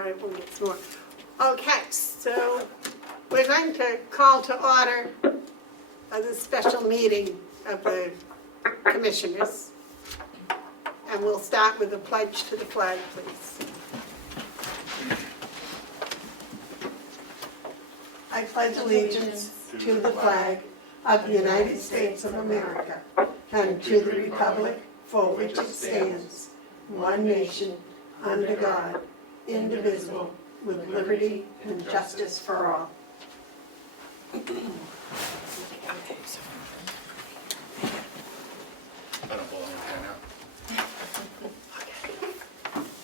try it once more. Okay, so we're going to call to order the special meeting of the commissioners. And we'll start with a pledge to the flag, please. I pledge allegiance to the flag of the United States of America and to the republic for which it stands, one nation, under God, indivisible, with liberty and justice for all.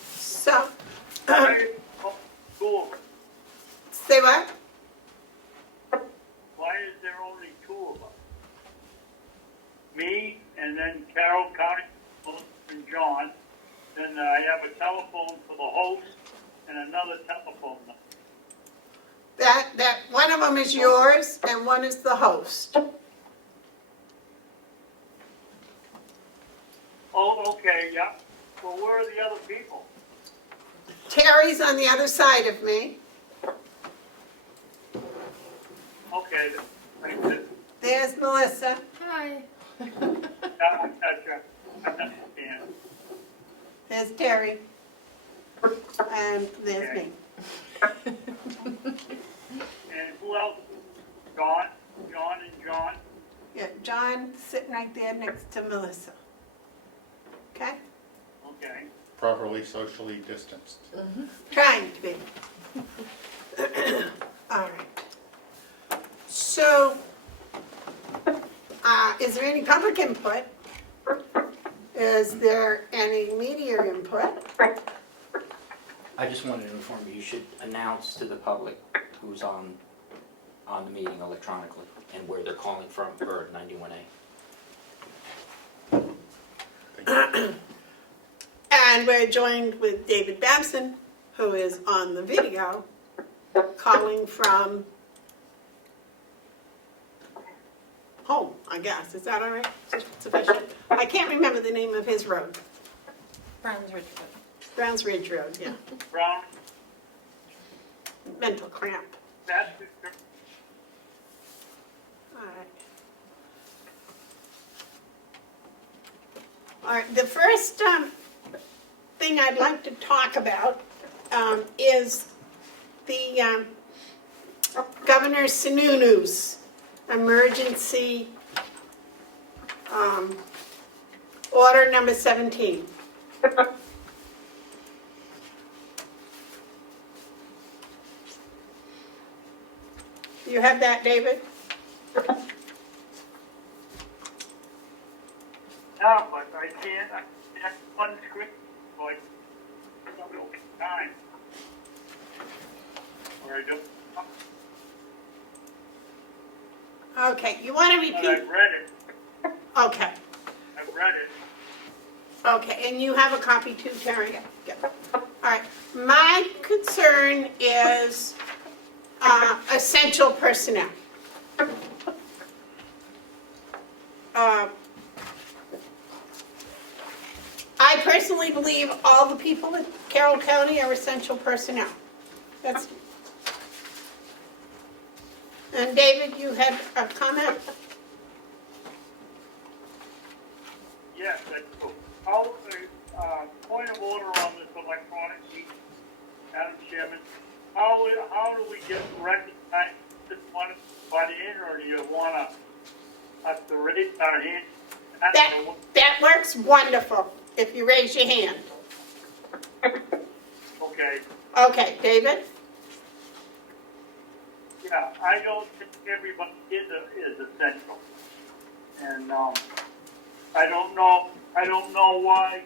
So, say what? Why is there only two of us? Me, and then Carroll County, and John. Then I have a telephone for the host and another telephone number. That one of them is yours and one is the host. Oh, okay, yeah. Well, where are the other people? Terry's on the other side of me. Okay, thank you. There's Melissa. Hi. I gotcha. I understand. There's Terry. And there's me. And who else? John and John. Yeah, John sitting right there next to Melissa. Okay? Okay. Properly socially distanced. Trying to be. All right. So, is there any public input? Is there any media input? I just wanted to inform you, you should announce to the public who's on the meeting electronically and where they're calling from for 91A. And we're joined with David Babson, who is on the video, calling from home, I guess. Is that all right? Sufficient? I can't remember the name of his road. Browns Ridge Road. Browns Ridge Road, yeah. Brown, Mental cramp. that's All right. All right, the first thing I'd like to talk about is the Governor Sununu's emergency order number 17. You have that, David? no, but I can't. I have one screen, so I don't time. Or I don't. Okay, you want to But repeat? I've read it. Okay, I've read it. okay, and you have a copy too, Terry? Yeah. All right, my concern is essential personnel. I personally believe all the people in Carroll County are essential personnel. That's. And David, you had a comment? Yes, that's true. How, point of order on this electronic meeting, Madam Chairman, how do we get recognized this one by the end, or do you want us to raise our hand? That works wonderful, if you raise your hand. Okay, Okay, David? yeah, I don't think everybody is essential. And, I don't know why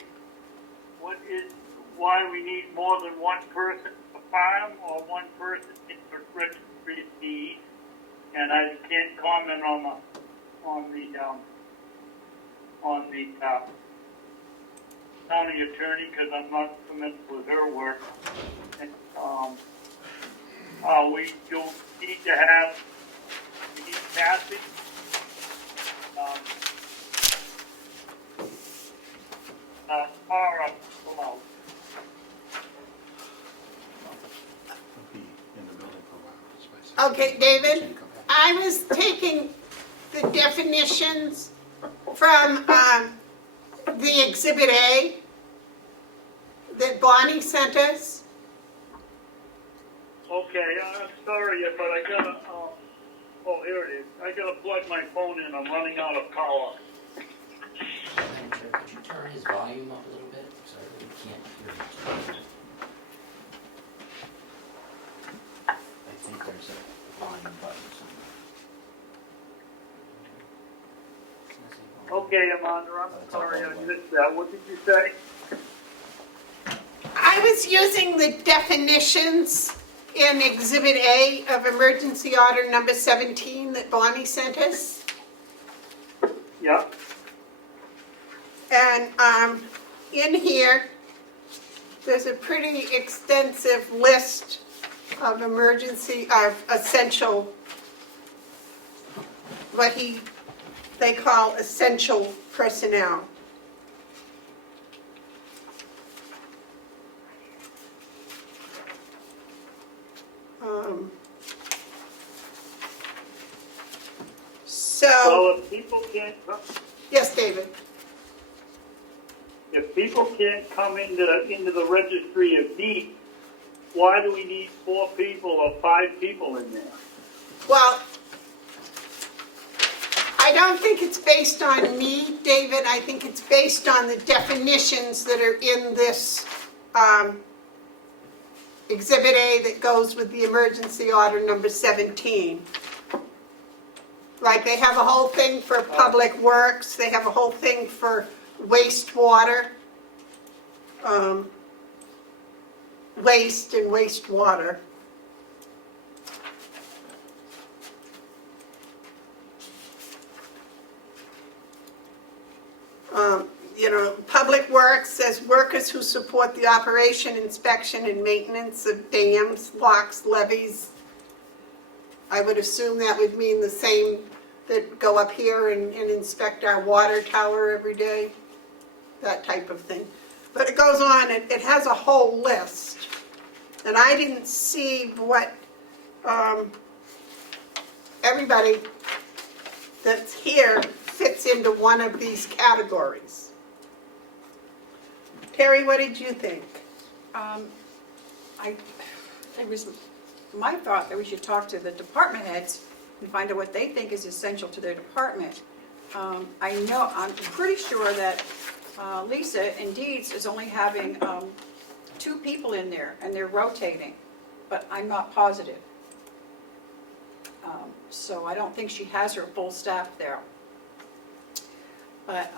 we need more than one person to farm or one person in the registry of deeds. And I can't comment on the county attorney because I'm not familiar with her work. And, we do need to have, we need passage. Or, Okay, David, I was taking the definitions from the Exhibit A that Bonnie sent us. Okay, I'm sorry, but I gotta, oh, here it is. I gotta plug my phone in. I'm running out of power. Madam Chair, could you turn his volume up a little bit? Because I really can't hear him. I think there's a volume button somewhere. Okay, Amanda, I'm sorry I missed that. What did you say? I was using the definitions in Exhibit A of Emergency Order number 17 that Bonnie sent us. Yeah, And in here, there's a pretty extensive list of essential, what they call essential personnel. So, well, if people can't come, yes, David. if people can't come into the registry of deeds, why do we need 4 people or 5 people in there? Well, I don't think it's based on need, David. I think it's based on the definitions that are in this Exhibit A that goes with the emergency order number 17. Like they have a whole thing for public works, they have a whole thing for wastewater, waste and wastewater. Public Works says workers who support the operation, inspection, and maintenance of dams, locks, levees. I would assume that would mean the same that go up here and inspect our water tower every day, that type of thing. But it goes on, it has a whole list. And I didn't see what everybody that's here fits into one of these categories. Terry, what did you think? It was my thought that we should talk to the department heads and find out what they think is essential to their department. I'm pretty sure that Lisa in Deeds is only having 2 people in there and they're rotating, but I'm not positive. So I don't think she has her full staff there. But,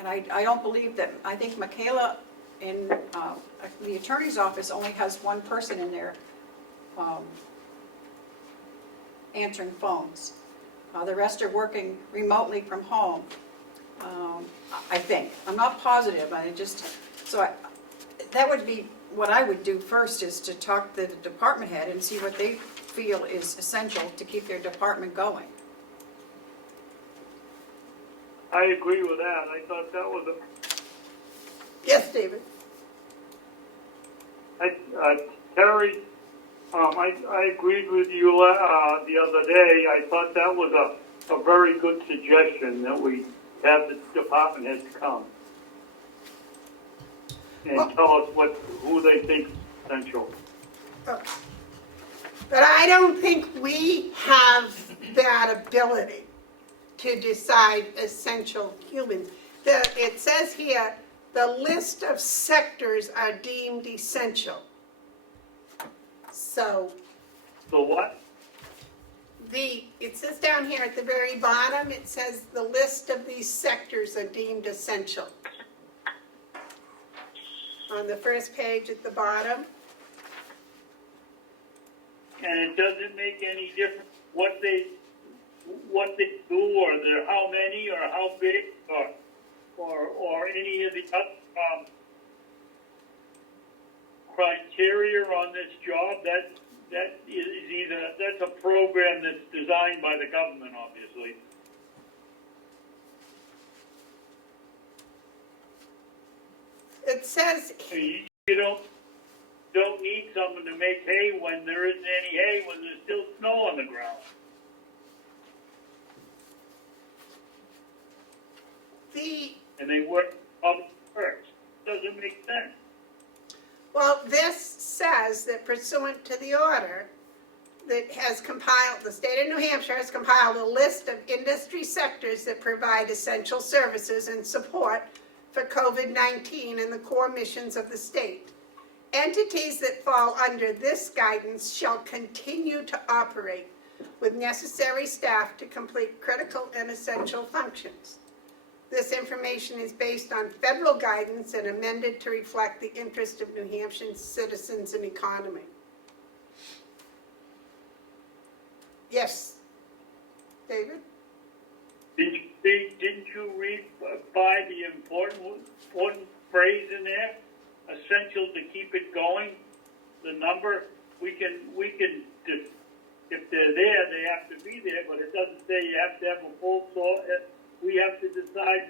and I don't believe that, I think Michaela in the attorney's office only has 1 person in there answering phones. The rest are working remotely from home, I think. I'm not positive, that would be what I would do first, is to talk to the department head and see what they feel is essential to keep their department going. I agree with that. I thought that was Yes, David. Terry, I agreed with you the other day. I thought that was a very good suggestion that we have the department heads come and tell us who they think is essential. But I don't think we have that ability to decide essential humans. It says here, the list of sectors are deemed essential. So what? it says down here at the very bottom, it says the list of these sectors are deemed essential. On the first page at the bottom. And it doesn't make any difference what they do, or how many, or how big, or any of the other criteria on this job. That is that's a program that's designed by the government, obviously. It says You don't need some them to make hay when there isn't any hay, when there's still snow on the ground. And they work public works. Doesn't make sense. Well, this says that pursuant to the order that has compiled, the state of New Hampshire has compiled a list of industry sectors that provide essential services and support for COVID-19 and the core missions of the state. Entities that fall under this guidance shall continue to operate with necessary staff to complete critical and essential functions. This information is based on federal guidance and amended to reflect the interest of New Hampshire's citizens and economy. Yes, David? Didn't you read by the important phrase in there? Essential to keep it going. The number we can just, if they're there, they have to be there. But it doesn't say you have to have a full source. We have to decide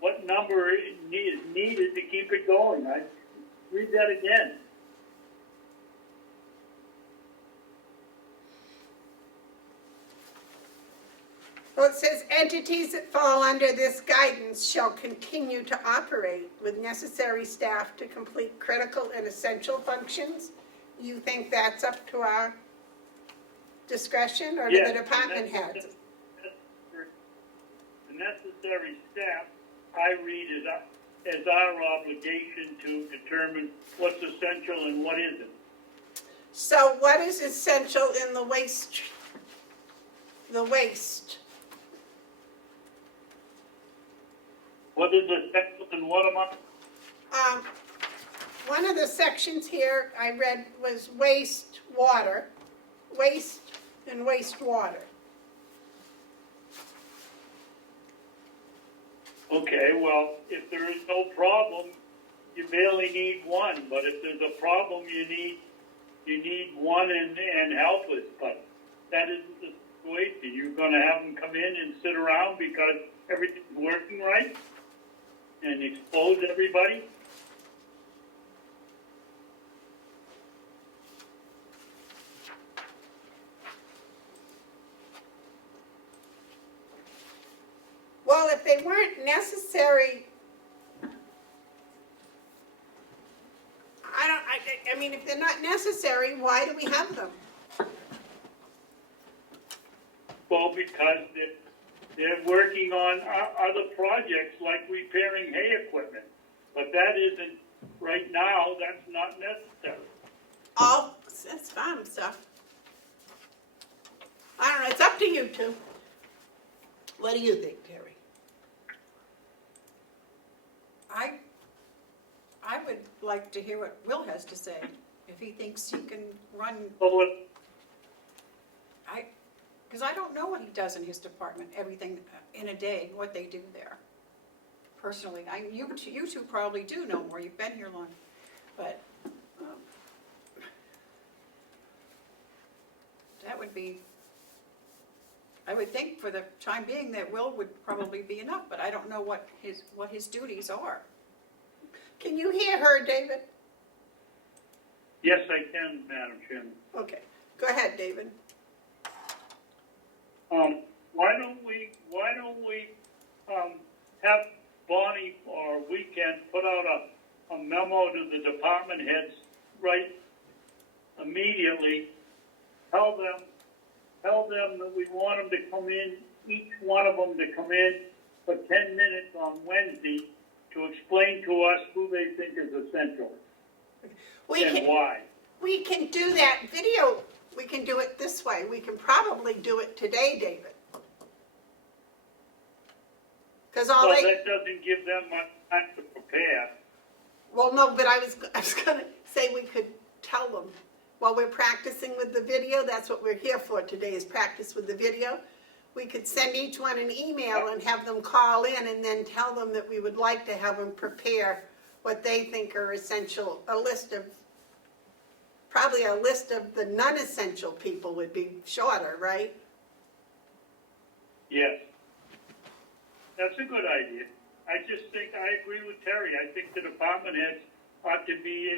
what number is needed to keep it going. I read that again. Well, it says entities that fall under this guidance shall continue to operate with necessary staff to complete critical and essential functions. You think that's up to our discretion or to Yes, the department heads? The necessary staff, I read as our obligation to determine what's essential and what isn't. So what is essential in the waste? The waste. What is essential and what am I? One of the sections here I read was waste water, waste and wastewater. Okay, well, if there is no problem, you barely need one. But if there's a problem, you need one and helpless. But that isn't the situation. You're going to have them come in and sit around because everything's working right and expose everybody. Well, if they weren't necessary, I mean, if they're not necessary, why do we have them? Well, because they're working on other projects like repairing hay equipment. But that isn't, right now, that's not necessary. All, that's farm stuff. I don't know, it's up to you two. What do you think, Terry? I would like to hear what Will has to say, if he thinks he can run, So because I don't know what he does in his department, everything in a day, what they do there. Personally, you two probably do know more, you've been here long, but that would be, I would think for the time being that Will would probably be enough, but I don't know what his duties are. Can you hear her, David? yes, I can, Madam Chairman. Okay, go ahead, David. Why don't we have Bonnie or we can put out a memo to the department heads right immediately. Tell them that we want them to come in, each one of them to come in for 10 minutes on Wednesday to explain to us who they think is essential and why. We can do that video, we can do it this way. We can probably do it today, David. Because all Well, they, that doesn't give them much time to prepare. well, no, but I was going to say we could tell them while we're practicing with the video. That's what we're here for today, is practice with the video. We could send each one an email and have them call in and then tell them that we would like to have them prepare what they think are essential, probably a list of the non-essential people would be shorter, right? Yes. That's a good idea. I just think, I agree with Terry. I think the department heads ought to be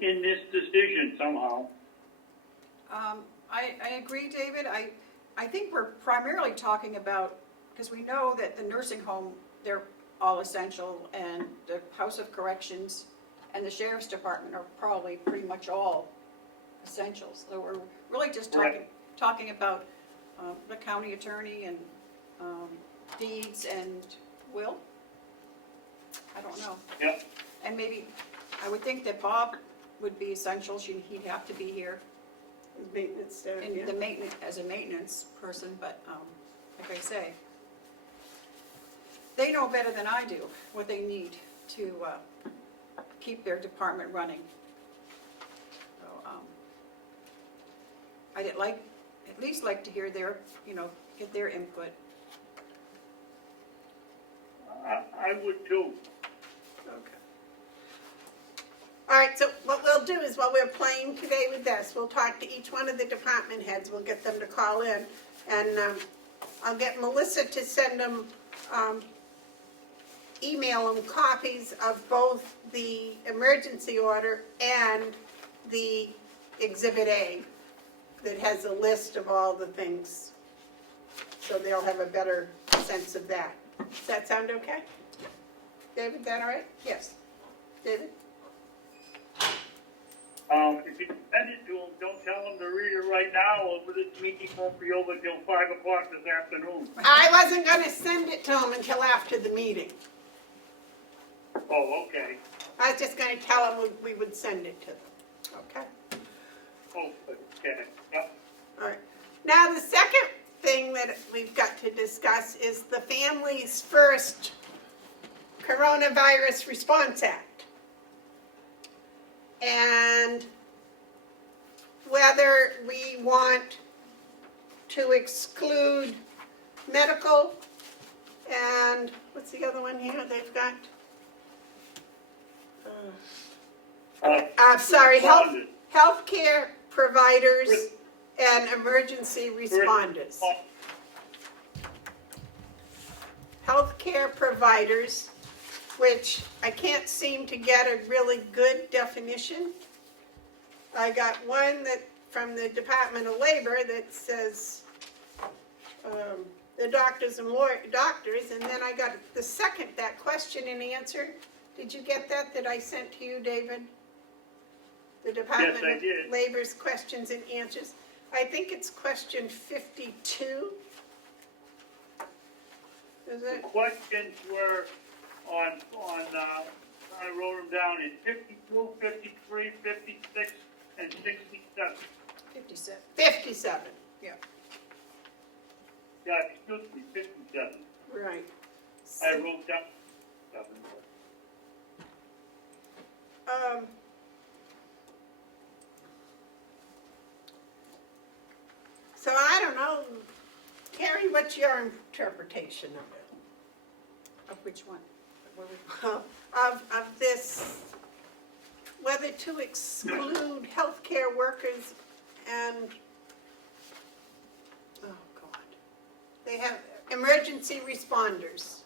in this decision somehow. I agree, David. I think we're primarily talking about, because we know that the nursing home, they're all essential, and the House of Corrections and the Sheriff's Department are probably pretty much all essentials. So we're really just Right. talking about the county attorney and deeds and will. I don't know. Yep. And maybe, I would think that Bob would be essential. He'd have to be here Maintenance staff, in yeah. the maintenance, as a maintenance person, but like I say, they know better than I do what they need to keep their department running. So I'd at least like to hear their, get their input. I would too. Okay. All right, so what we'll do is while we're playing today with this, we'll talk to each one of the department heads. We'll get them to call in. And I'll get Melissa to send them, email them copies of both the emergency order and the Exhibit A that has a list of all the things. So they'll have a better sense of that. Does that sound okay? David, that all right? Yes. David? If you send it to them, don't tell them to read it right now, or this meeting won't be over till 5 o'clock this afternoon. I wasn't gonna send it to them until after the meeting. Oh, okay. I was just gonna tell them we would send it to them, okay? Oh, okay. Yep. All right. Now, the second thing that we've got to discuss is the Families First Coronavirus Response Act. And whether we want to exclude medical and, what's the other one here they've got? Sorry, Responders. healthcare providers and emergency responders. Healthcare providers, which I can't seem to get a really good definition. I got one that from the Department of Labor that says the doctors and doctors, and then I got the second, that question and answer. Did you get that I sent to you, David? The Department Yes, I did. of Labor's questions and answers. I think it's question 52. Is The it? questions were I wrote them down in 52, 53, 56, and 67. 57. 57. Yeah. Yeah, excuse me, 57. Right. I wrote down 7. So I don't know, Carrie, what's your interpretation of it? Of which one? Where we- Of this, whether to exclude healthcare workers and, oh God, they have emergency responders.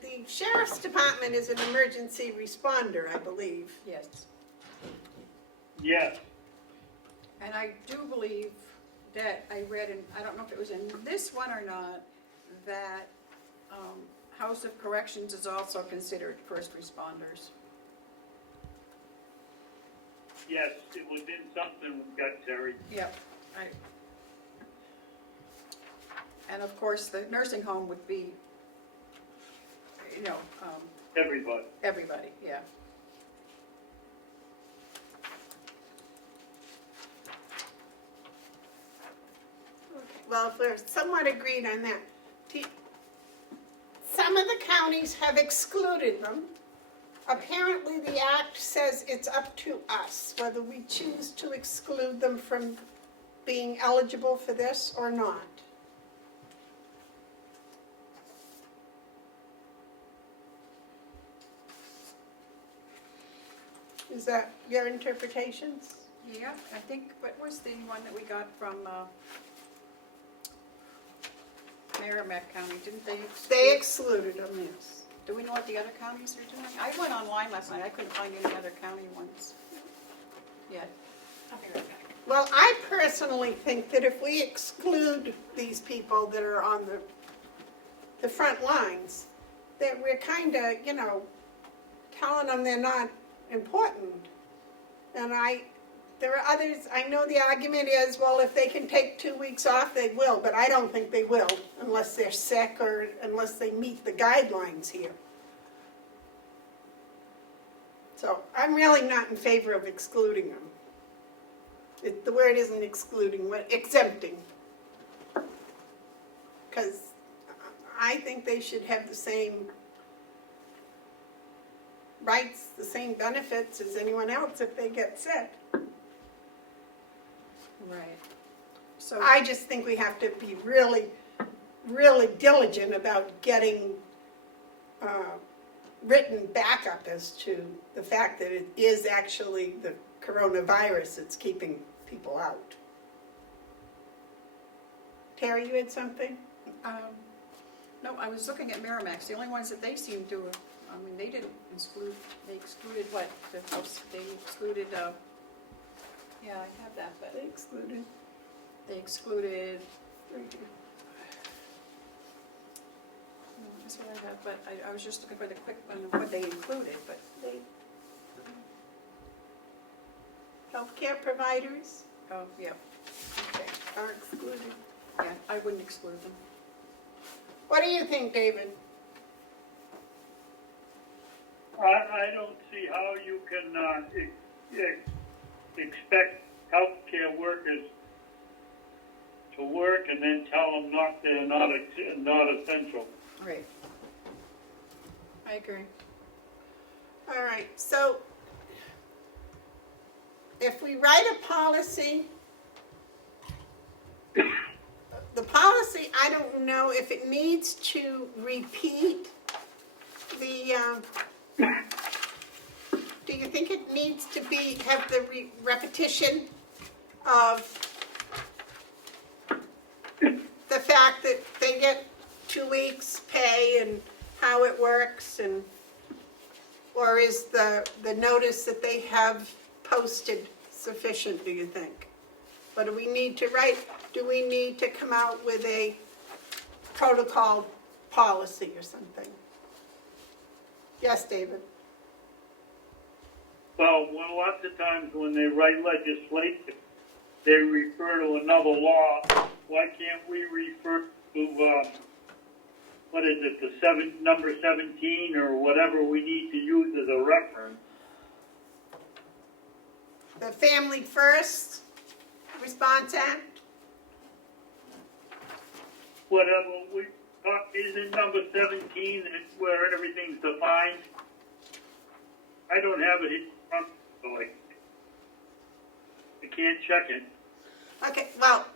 The Sheriff's Department is an emergency responder, I believe. Yes. Yes. And I do believe that I read, and I don't know if it was in this one or not, that House of Corrections is also considered first responders. Yes, it was in something we got, Terry. Yep. And of course, the nursing home would be, Everybody. everybody, yeah. Well, if we're somewhat agreed on that. Some of the counties have excluded them. Apparently, the act says it's up to us whether we choose to exclude them from being eligible for this or not. Is that your interpretations? Yeah, I think, what was the one that we got from Merrimack County? Didn't they? They excluded them, yes. Do we know what the other counties are doing? I went online last night, I couldn't find any other county ones yet. I'll be right back. Well, I personally think that if we exclude these people that are on the front lines, that we're kind of, telling them they're not important. And there are others, I know the argument is, well, if they can take 2 weeks off, they will, but I don't think they will unless they're sick or unless they meet the guidelines here. So I'm really not in favor of excluding them. The word isn't excluding, exempting. Because I think they should have the same rights, the same benefits as anyone else if they get sick. Right. So, I just think we have to be really, really diligent about getting written backup as to the fact that it is actually the coronavirus that's keeping people out. Terry, you had something? no, I was looking at Merrimack's, the only ones that they seem to, they didn't exclude, they excluded what? They excluded, yeah, I have that, but They excluded. they excluded, that's what I have, but I was just looking for the quick one of what they included, but Healthcare providers oh, yeah, okay, are excluded. yeah, I wouldn't exclude them. What do you think, David? I don't see how you can, expect healthcare workers to work and then tell them they're not essential. Right. I agree. All right, so if we write a policy, the policy, I don't know if it needs to repeat the, do you think it needs to have the repetition of the fact that they get 2 weeks pay and how it works, and or is the notice that they have posted sufficient, do you think? What do we need to write? Do we need to come out with a protocol policy or something? Yes, David? Well, lots of times when they write legislation, they refer to another law. Why can't we refer to, what is it, number 17 or whatever we need to use as a reference? The Family First Response Act? Whatever we talk, isn't number 17 where everything's defined? I don't have it in front, so I can't check it. Okay, well,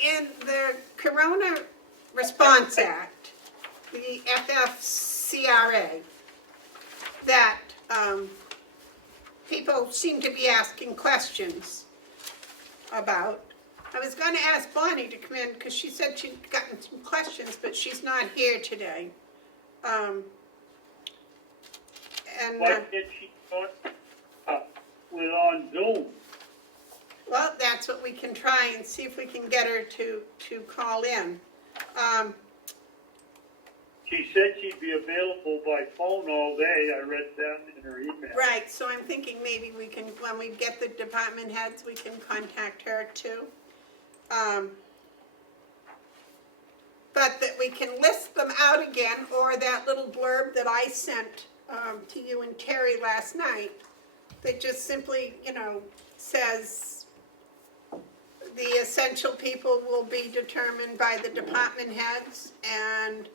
in the Corona Response Act, the FFCRA, that people seem to be asking questions about. I was going to ask Bonnie to come in because she said she'd gotten some questions, but she's not here today. Why can't she talk with on Zoom? Well, that's what we can try and see if we can get her to call in. She said she'd be available by phone all day. I read that in her email. Right, so I'm thinking maybe we can, when we get the department heads, we can contact her too. But that we can list them out again, or that little blurb that I sent to you and Terry last night, that just simply, says the essential people will be determined by the department heads, and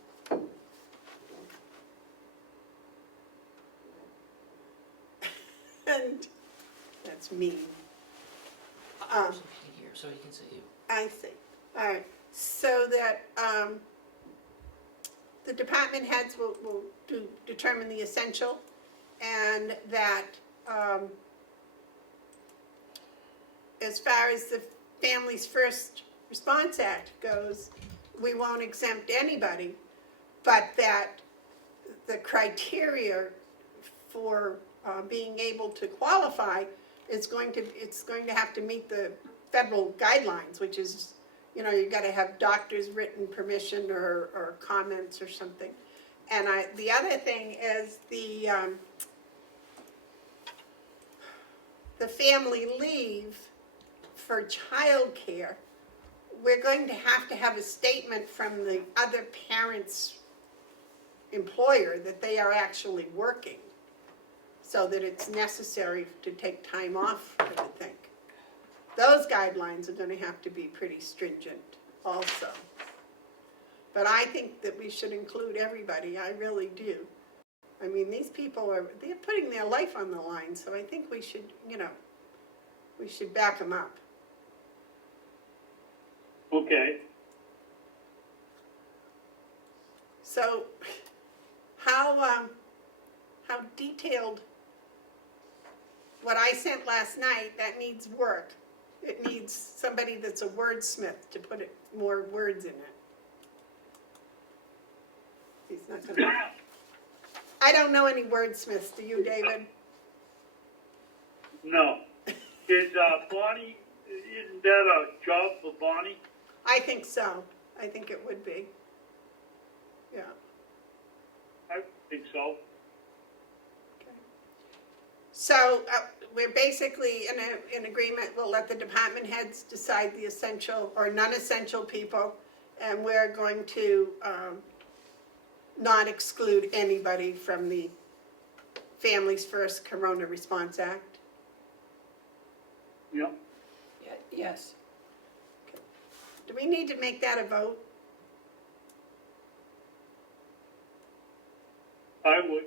that's mean. Here, so he can see you. I see. All right. So that the department heads will determine the essential, and that as far as the Families First Response Act goes, we won't exempt anybody, but that the criteria for being able to qualify it's going to have to meet the federal guidelines, which is, you know, you gotta have doctor's written permission or comments or something. And the other thing is the family leave for childcare. We're going to have a statement from the other parent's employer that they are actually working, so that it's necessary to take time off, I would think. Those guidelines are gonna have to be pretty stringent also. But I think that we should include everybody, I really do. I mean, these people they're putting their life on the line, so I think we should, you know, we should back them up. Okay. So, how detailed, what I sent last night, that needs work. It needs somebody that's a wordsmith to put more words in it. He's not gonna. I don't know any wordsmiths, do you, David? No. Is Bonnie, isn't that a job for Bonnie? I think so. I think it would be. Yeah. I think so. Okay. So we're basically in agreement. We'll let the department heads decide the essential or non-essential people, and we're going to not exclude anybody from the Families First Corona Response Act. Yeah. Yes. Do we need to make that a vote? I would.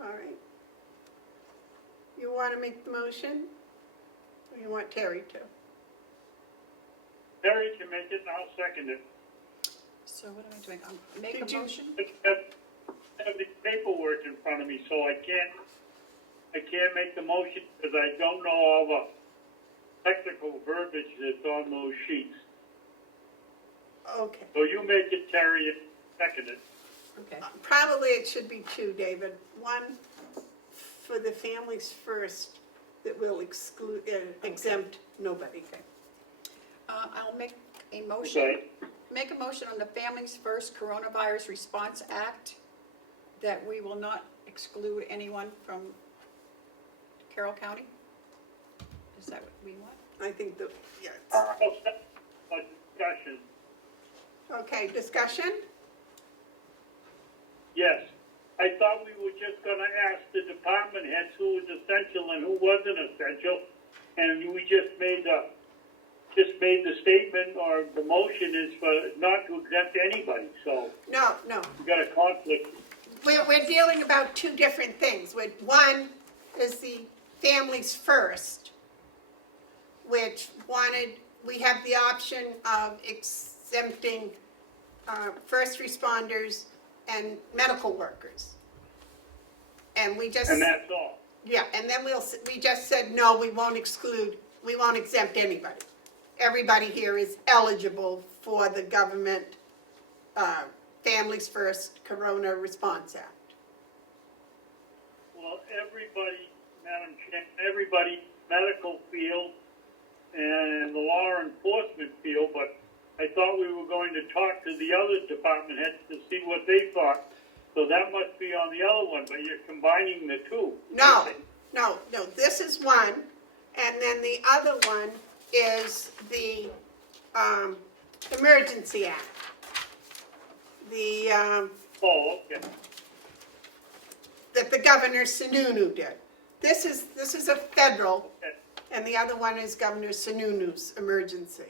All right. You want to make the motion? Or you want Terry to? Terry can make it and I'll second it. So what am I doing? Make Did a you- motion? I have the paperwork in front of me, so I can't make the motion because I don't know all the technical verbiage that's on those sheets. Okay. So you make it, Terry, and second it. Okay. Probably it should be two, David. One for the Families First that will exempt nobody. I'll make a motion. Okay. Make a motion on the Families First Coronavirus Response Act that we will not exclude anyone from Carroll County. Is that what we want? I think that, yeah. I'll second my discussion. Okay, discussion? Yes. I thought we were just gonna ask the department heads who was essential and who wasn't essential, and we just made the statement, or the motion is for not to exempt anybody, so No. we got a conflict. We're dealing about two different things. One is the Families First, which we have the option of exempting first responders and medical workers. And we just, And that's all. yeah, and then we just said, no, we won't exempt anybody. Everybody here is eligible for the government Families First Corona Response Act. Well, everybody, Madam Chair, everybody, medical field and the law enforcement field, but I thought we were going to talk to the other department heads to see what they thought. So that must be on the other one, but you're combining the two. No, this is one, and then the other one is the Emergency Act. Oh, okay. That the Governor Sununu did. This is a federal, Okay. and the other one is Governor Sununu's emergency.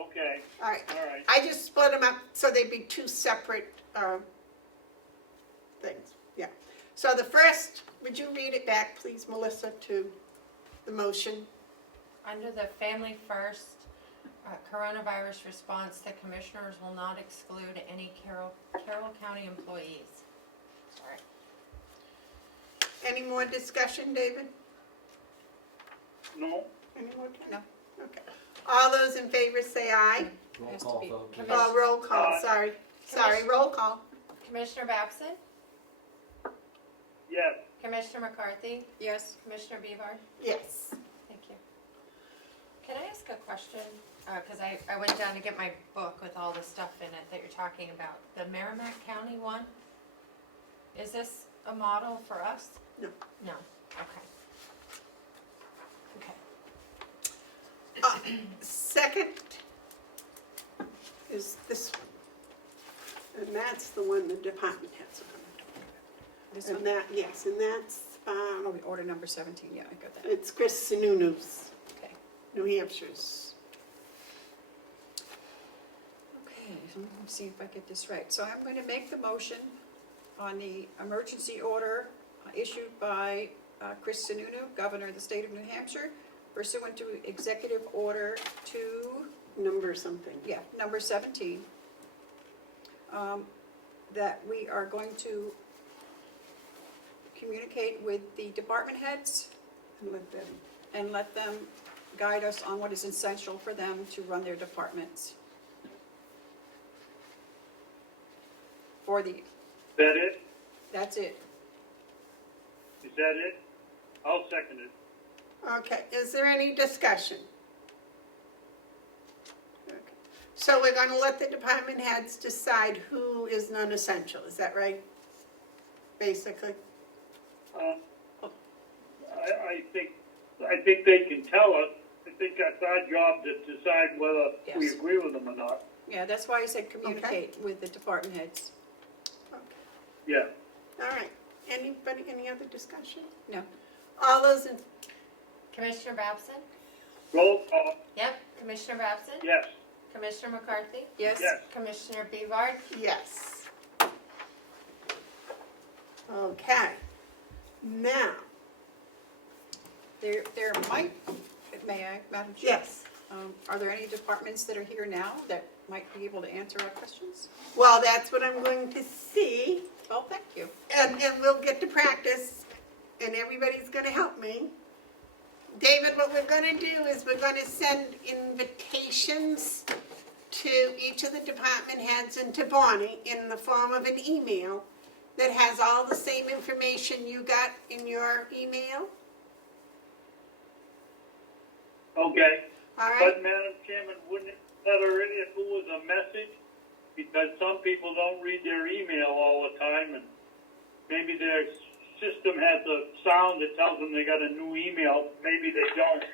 Okay. All right. All right. I just split them up so they'd be two separate things. Yeah. So the first, would you read it back, please, Melissa, to the motion? Under the Family First coronavirus response, the commissioners will not exclude any Carroll County employees. Sorry. Any more discussion, David? No? Any more? No. Okay. All those in favor say aye. Roll Has to call be vote, please. commis- Roll call, sorry, roll call. Commissioner Babson? Yes. Commissioner McCarthy? Yes. Commissioner Bevard? Yes. Thank you. Can I ask a question? Because I went down to get my book with all the stuff in it that you're talking about. The Merrimack County one? Is this a model for us? No. No, okay. Okay. Second is this one. And that's the one the department heads are going to talk about. This And one? that, yes, and that's, Oh, order number 17, yeah, I got that. it's Chris Sununu's, Okay. New Hampshire's. Okay, so let me see if I get this right. So I'm going to make the motion on the emergency order issued by Chris Sununu, Governor of the State of New Hampshire, pursuant to Executive Order 2, Number something. number 17, that we are going to communicate with the department heads And let them, and let them guide us on what is essential for them to run their departments. For the, Is that it? that's it. Is that it? I'll second it. okay, is there any discussion? Okay. So we're gonna let the department heads decide who is non-essential, is that right? Basically? I think they can tell us. I think that's our job to decide whether we Yes. agree with them or not. Yeah, that's why I said communicate with the department heads. Okay. Yeah. All right, anybody, any other discussion? No. All those in, Commissioner Babson? Roll call. Yep. Commissioner Babson? Yes. Commissioner McCarthy? Yes? Yes. Commissioner Bevard? yes. Okay, now, There might, may I, Madam Chair? yes, Are there any departments that are here now that might be able to answer our questions? well, that's what I'm going to see, Well, thank you. and we'll get to practice, and everybody's gonna help me. David, what we're gonna do is we're gonna send invitations to each of the department heads and to Bonnie in the form of an email that has all the same information you got in your email, Okay. all right? But Madam Chairman, wouldn't it be better if it was a message? Because some people don't read their email all the time, and maybe their system has a sound that tells them they got a new email. Maybe they don't.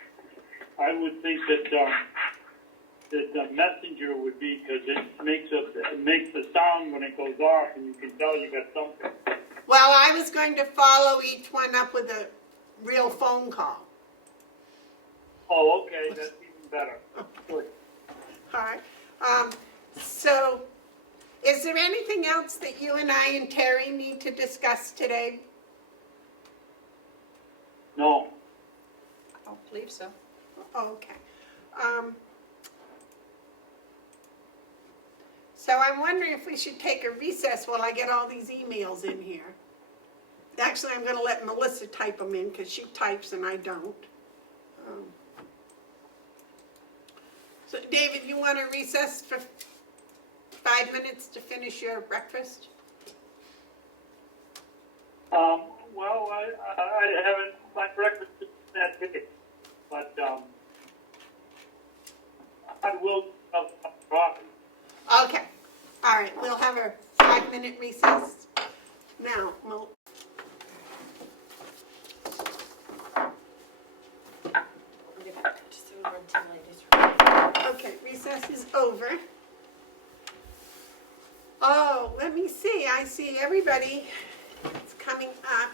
I would think that the messenger would be, because it makes a sound when it goes off, and you can tell you got something. Well, I was going to follow each one up with a real phone call. Oh, okay, that's even better. Good. All right. So, is there anything else that you and I and Terry need to discuss today? No. I don't believe so. Okay. So I'm wondering if we should take a recess while I get all these emails in here. Actually, I'm going to let Melissa type them in because she types and I don't. So, David, you want to recess for 5 minutes to finish your breakfast? Well, I haven't, my breakfast is that big, but, I will have some coffee. Okay. All right, we'll have a 5-minute recess. Now, okay, recess is over. Oh, let me see, I see everybody is coming up.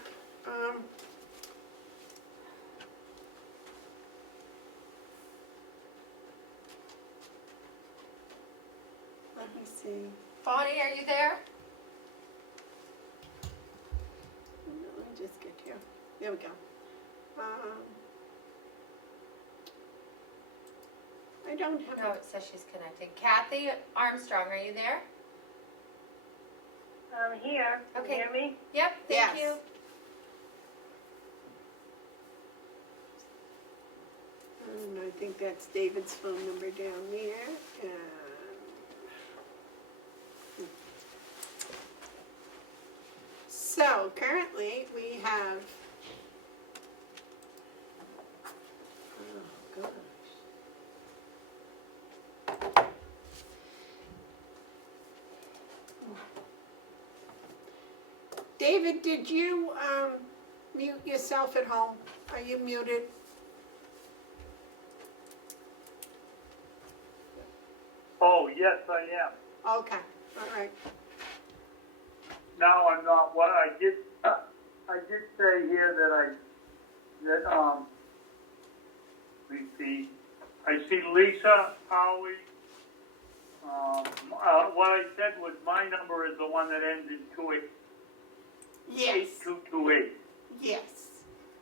Let me see. Bonnie, are you there? Let me just get here. There we go. I don't have No, it says she's connected. Kathy Armstrong, are you there? I'm here. Can Okay. you hear me? Yep, Yes. thank you. And I think that's David's phone number down there. currently we have, oh gosh. David, did you mute yourself at home? Are you muted? Oh, yes, I am. Okay, all right. Now I'm not. What I did say here we see, I see Lisa, Howie. What I said was my number is the one that ends in 28. Yes, 8228. yes.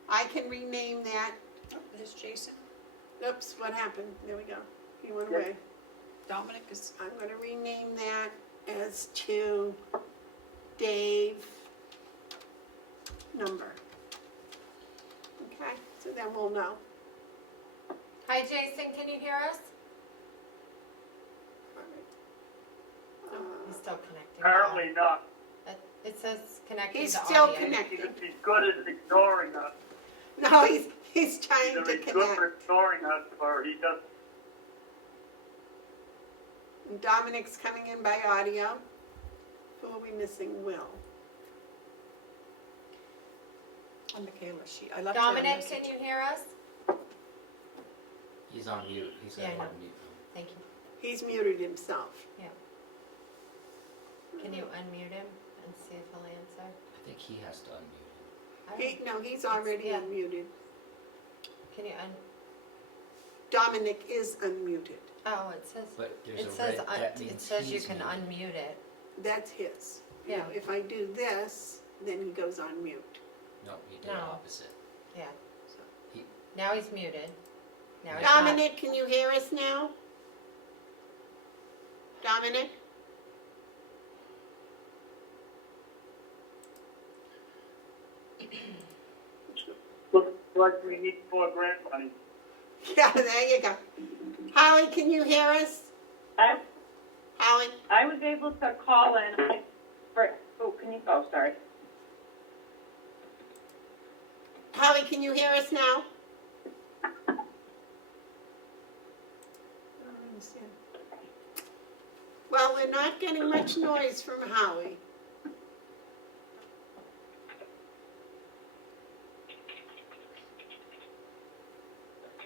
I can rename that. Oh, there's Jason. Oops, what happened? There we go. He went away. Dominic is, I'm gonna rename that as to Dave number. Okay, so then we'll know. Hi, Jason, can you hear us? All right. He's still connecting. Apparently not. It says connecting He's to still audio. connecting. He's good at ignoring us. No, he's trying Either to he's good connect. for ignoring us or he doesn't. Dominic's coming in by audio. Who are we missing? Will. on Michaela, I left her a Dominic, message. can you hear us? He's on mute, he's got Yeah, I to know. unmute. Thank you. He's muted himself. Can you unmute him and see if he'll answer? I think he has to unmute him. I don't- He's already Yeah. unmuted. Can you Dominic is unmuted. oh, it says, But there's it a says, red, that it means says you he's can muted. unmute it. That's his. Yeah. If I do this, then he goes on mute. No, he did No. opposite. Yeah. So he, Now he's muted. Now he's not. Dominic, can you hear us now? Dominic? Looks like we need more grant money. Yeah, there you go. Howie, can you hear us? Howie? I was able to call in sorry. Howie, can you hear us now? I don't understand. Well, we're not getting much noise from Howie.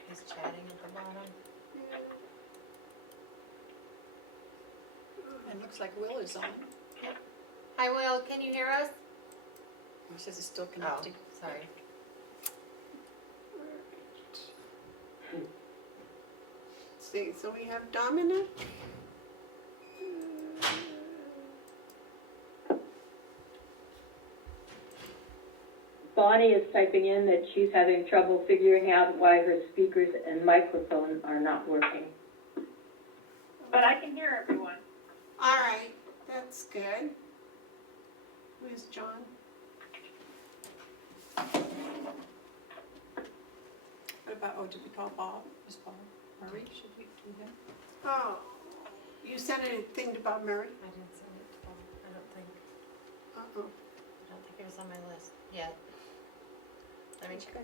He's chatting at the bottom. And looks like Will is on. Hi, Will, can you hear us? He says he's still Oh, connecting. sorry. Let's see, so we have Dominic. Bonnie is typing in that she's having trouble figuring out why her speakers and microphone are not working. But I can hear everyone. All right, that's good. Where's John? What about, did we call Bob? Is Bob Murray? Should we do him? Oh, you sent a thing about Mary? I didn't send it to Paul. I don't think it was on my list yet. Let me check.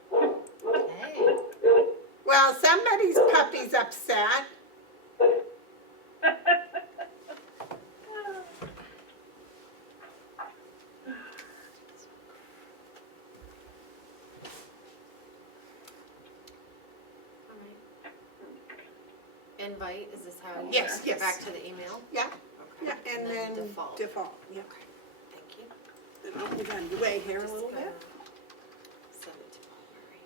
Hey, Well, somebody's puppy's upset. invite, is this how you Yes, get yes. back to the email? Yeah, Okay. yeah, and then default. default, yeah. Thank you. Then I'll move out of the way here a Just little gonna bit. Send it to Paul Murray.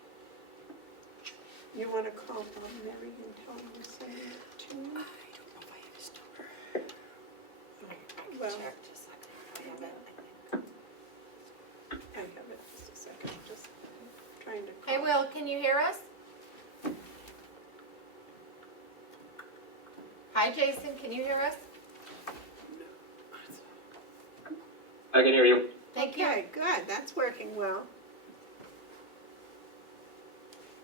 You want to call Bob Mary and tell him to send it to me? I don't know if I have his number. I can Well- check just a second. I have it, I think. I have it, just a second, just trying to Hey, call. Will, can you hear us? Hi, Jason, can you hear us? I can hear you. Thank you. Okay, good, that's working well.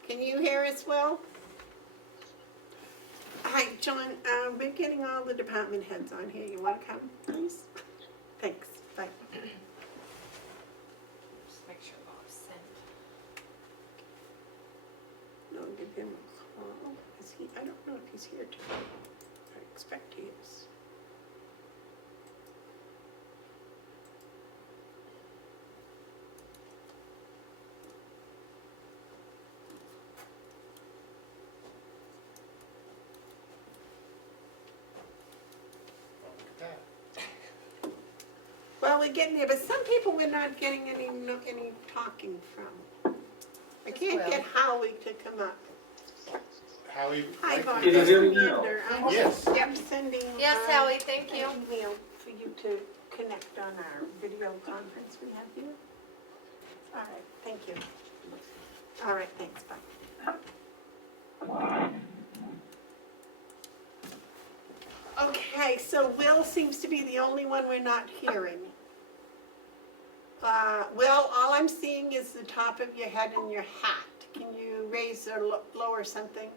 Can you hear us, Will? right, John, we're getting all the department heads on here. You want to come, please? Thanks, bye. Just make sure Bob's sent. No, give him a call. Is he, I don't know if he's here today. I expect he is. Well, we're getting there, but some people we're not getting any talking from. I can't get Howie to come up. Howie, Hi, like- Bonnie. Can you hear me now? Commander. I'm Yes. Yep, sending. Yes, Howie, thank you. An email for you to connect on our video conference we have here. All right, thank you. All right, thanks, bye. Okay, so Will seems to be the only one we're not hearing. Will, all I'm seeing is the top of your head and your hat. Can you raise or lower something?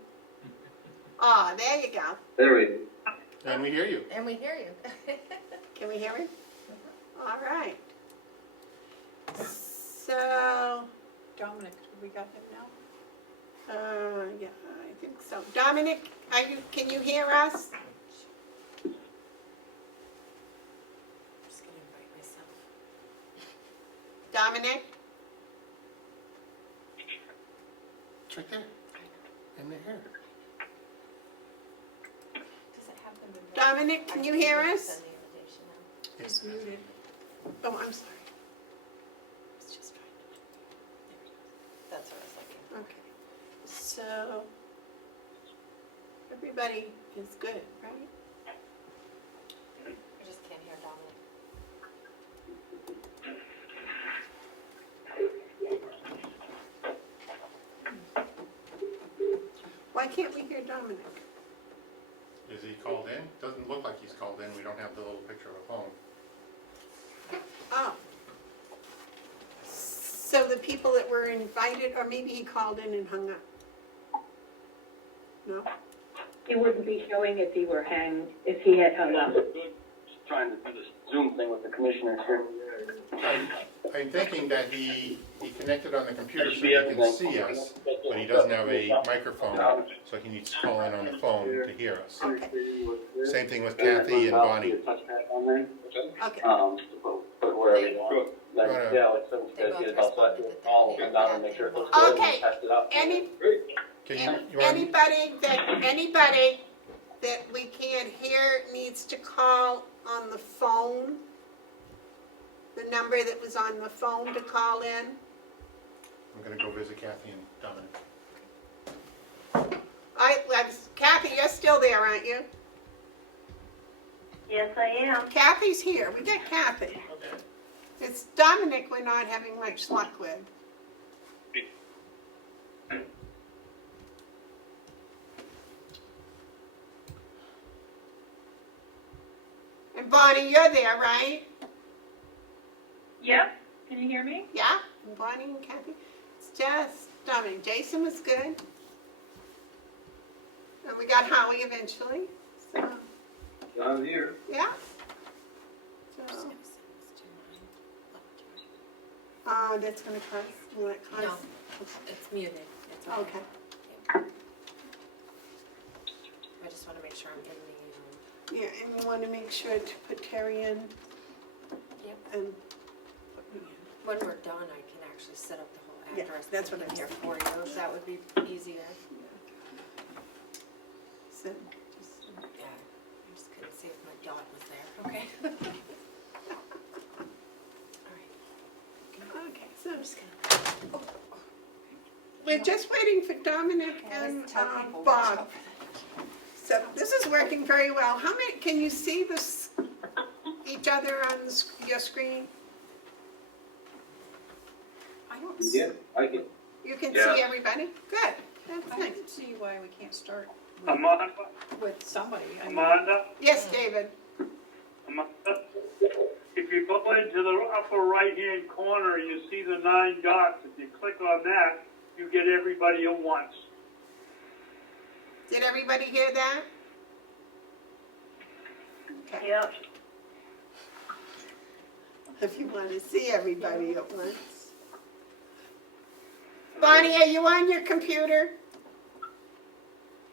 Ah, there you go. There we go. And we hear you. And we hear you. Can we hear him? All right. So, Dominic, we got him now? yeah, I think so. Dominic, can you hear us? I'm just gonna invite myself. Dominic? It's right there. In the hair. Does it have them in Dominic, can you hear us? Send the invitation out. Yes. Muted. Oh, I'm sorry. I was just trying That's what I was thinking. to, okay. So, everybody is good, right? I just can't hear Dominic. Why can't we hear Dominic? Is he called in? Doesn't look like he's called in. We don't have the little picture of a phone. Oh. So the people that were invited, or maybe he called in and hung up? No? He wouldn't be showing if he had hung up. Just trying to do this Zoom thing with the commissioners here. I'm thinking that he connected on the computer so he can see us, but he doesn't have a microphone, so he needs to call in on the phone to hear us. Okay, Same thing with Kathy and Bonnie. okay. Put wherever you want. Then, Right. yeah, like some They guys both get it all set, responded that all they come down and make sure it looks good Okay. and test it out. Any, Can you want, anybody that we can't hear needs to call on the phone, the number that was on the phone to call in. I'm gonna go visit Kathy and Dominic. Kathy, you're still there, aren't you? Yes, I am. Kathy's here, we got Kathy. It's Dominic we're not having much luck with. And Bonnie, you're there, right? Yep. Can you hear me? Yeah, and Bonnie and Kathy. It's just Dominic. Jason was good. And we got Howie eventually. So, I'm here. yeah. I'm just So, gonna send this to mine. that's gonna cost, will that cost? No. It's muted. It's okay. Okay. I just wanna make sure I'm in the, Yeah, and you wanna make sure to put Terry in Yep. and put me in. when we're done, I can actually set up the whole Yeah, address. that's what in I'm here saying. for you. That would be easier. So, just, Yeah, I just couldn't see if my dot was there. Okay. All right. okay, so I'm just gonna. we're just waiting for Dominic I always and tell people, watch Bob. out. So this is working very well. How many, can you see each other on your screen? I don't see, Yeah, I can. You can Yeah. see everybody? Good, that's I nice. don't see why we can't start Amanda, with somebody. I mean, Amanda, Yes, David? Amanda, if you go into the upper right-hand corner, you see the 9 dots. If you click on that, you get everybody at once. Did everybody hear that? Okay. Yep. If you want to see everybody at once. Bonnie, are you on your computer?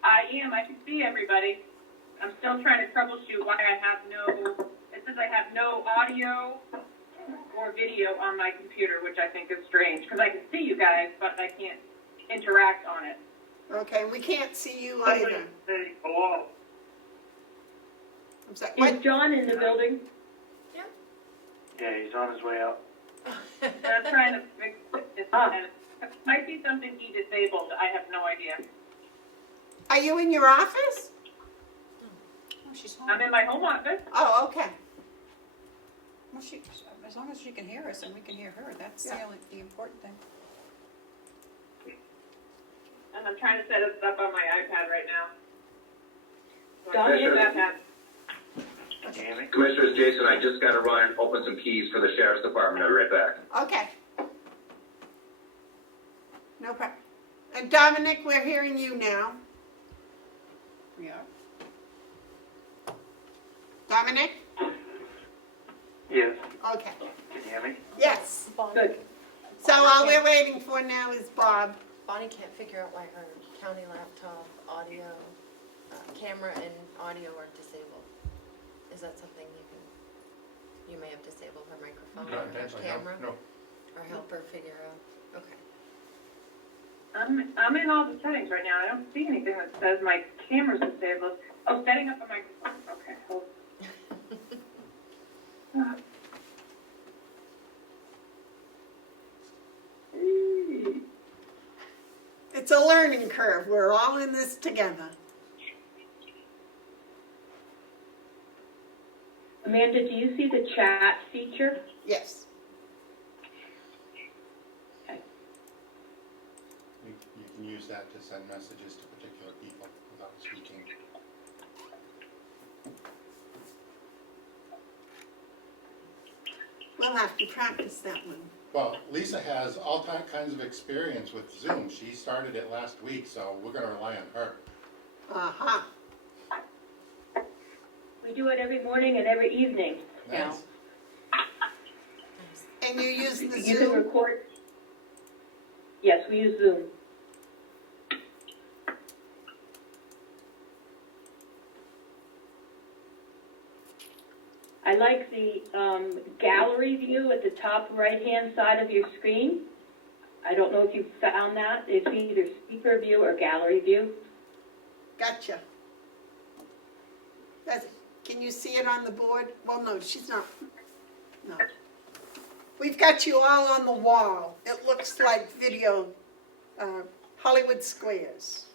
I am. I can see everybody. I'm still trying to troubleshoot why I have no, it says I have no audio or video on my computer, which I think is strange, because I can see you guys, but I can't interact on it. Okay, we can't see you Somebody either. say hello. I'm sorry, Is what? John in the building? Yeah, he's on his way out. I'm trying to fix it, and it might be something he disabled. I have no idea. Are you in your office? Oh, she's home. I'm in my home office. Oh, okay. Well, as long as she can hear us and we can hear her, that's the important thing. And I'm trying to set it up on my iPad right now. So Don, I can you- do that. Can you hear me? Commissioners, Jason, I just got to run and open some keys for the sheriff's department. I'll be right back. Okay. No problem. And Dominic, we're hearing you now. We are. Dominic? Yes. Okay. Can you hear me? Yes. Good. So all we're waiting for now is Bob. Bonnie can't figure out why her county laptop audio, camera and audio are disabled. Is that something you may have disabled her microphone Not or her intentionally, camera? no. Or help her figure out, okay. I'm in all the settings right now. I don't see anything that says my camera's disabled. Oh, setting up a microphone. Okay, hold. It's a learning curve. We're all in this together. Amanda, do you see the chat feature? Yes. You can use that to send messages to particular people without speaking. We'll have to practice that one. Well, Lisa has all kinds of experience with Zoom. She started it last week, so we're gonna rely on her. Uh-huh. We do it every morning and every evening now. Nice. And you use the You can Zoom? record. Yes, we use Zoom. I like the gallery view at the top right-hand side of your screen. I don't know if you found that. It's either speaker view or gallery view. Gotcha. Can you see it on the board? Well, no, she's not. No. We've got you all on the wall. It looks like video, Hollywood Squares.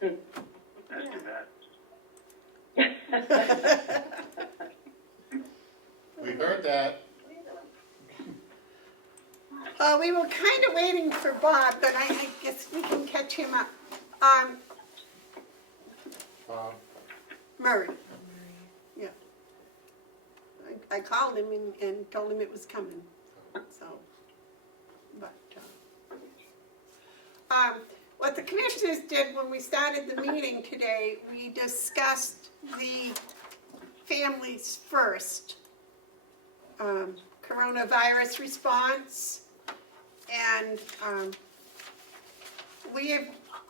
That's too bad. We heard that. We were kind of waiting for Bob, but I guess we can catch him up. Bob, Murray. Yeah. I called him and told him it was coming, so, but, what the commissioners did when we started the meeting today, we discussed the families first, coronavirus response, and,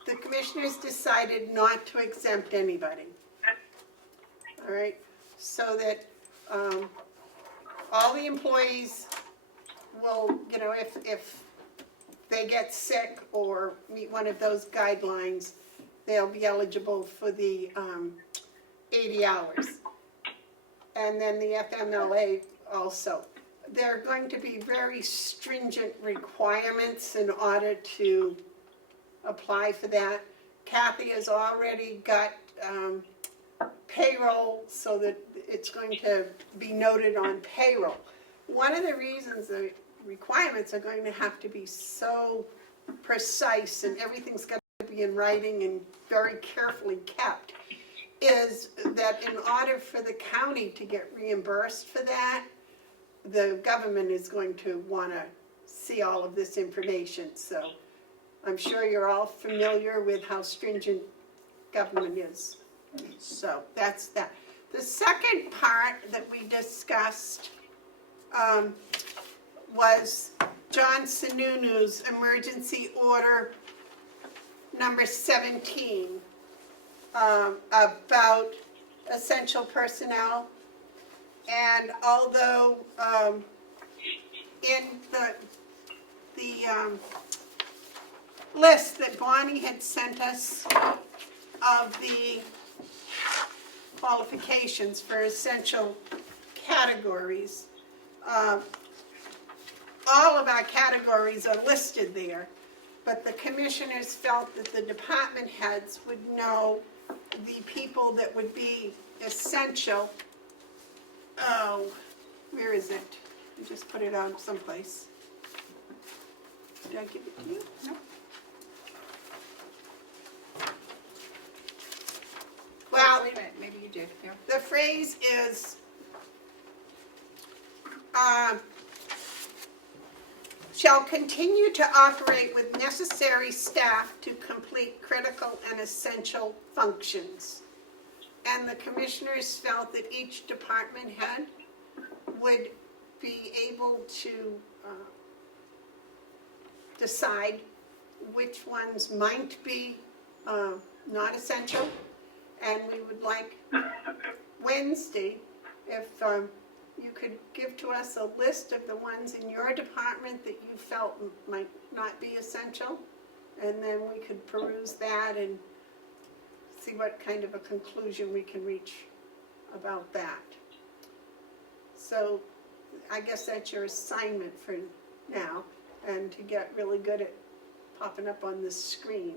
the commissioners decided not to exempt anybody. All right, so that all the employees will, if they get sick or meet one of those guidelines, they'll be eligible for the 80 hours. And then the FMLA also. There are going to be very stringent requirements in order to apply for that. Kathy has already got payroll so that it's going to be noted on payroll. One of the reasons the requirements are going to have to be so precise and everything's got to be in writing and very carefully kept is that in order for the county to get reimbursed for that, the government is going to want to see all of this information. So I'm sure you're all familiar with how stringent government is. So that's that. The second part that we discussed was John Sununu's emergency order number 17 about essential personnel. And although in the list that Bonnie had sent us of the qualifications for essential categories, all of our categories are listed there, but the commissioners felt that the department heads would know the people that would be essential. Oh, where is it? I just put it on someplace. Did I give it to you? No. Well, Wait a minute, maybe you did, yeah. the phrase is, shall continue to operate with necessary staff to complete critical and essential functions. And the commissioners felt that each department head would be able to decide which ones might be not essential. And we would like Wednesday, if you could give to us a list of the ones in your department that you felt might not be essential, and then we could peruse that and see what kind of a conclusion we can reach about that. So I guess that's your assignment for now, and to get really good at popping up on the screen.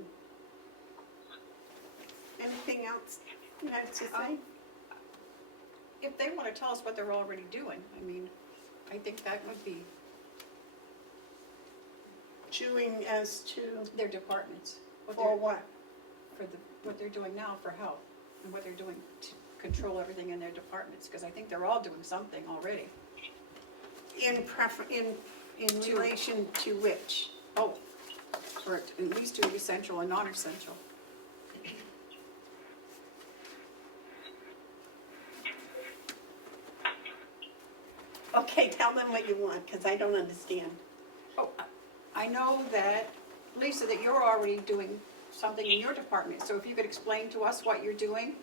Anything else you have to say? If they want to tell us what they're already doing, I mean, I think that would be Chewing as to, their departments. for what? What they're doing now for health, and what they're doing to control everything in their departments, because I think they're all doing something already. In relation to which? Oh, or at least to essential and non-essential. Okay, tell them what you want, because I don't understand. Oh, I know that, Lisa, that you're already doing something in your department, so if you could explain to us what you're doing?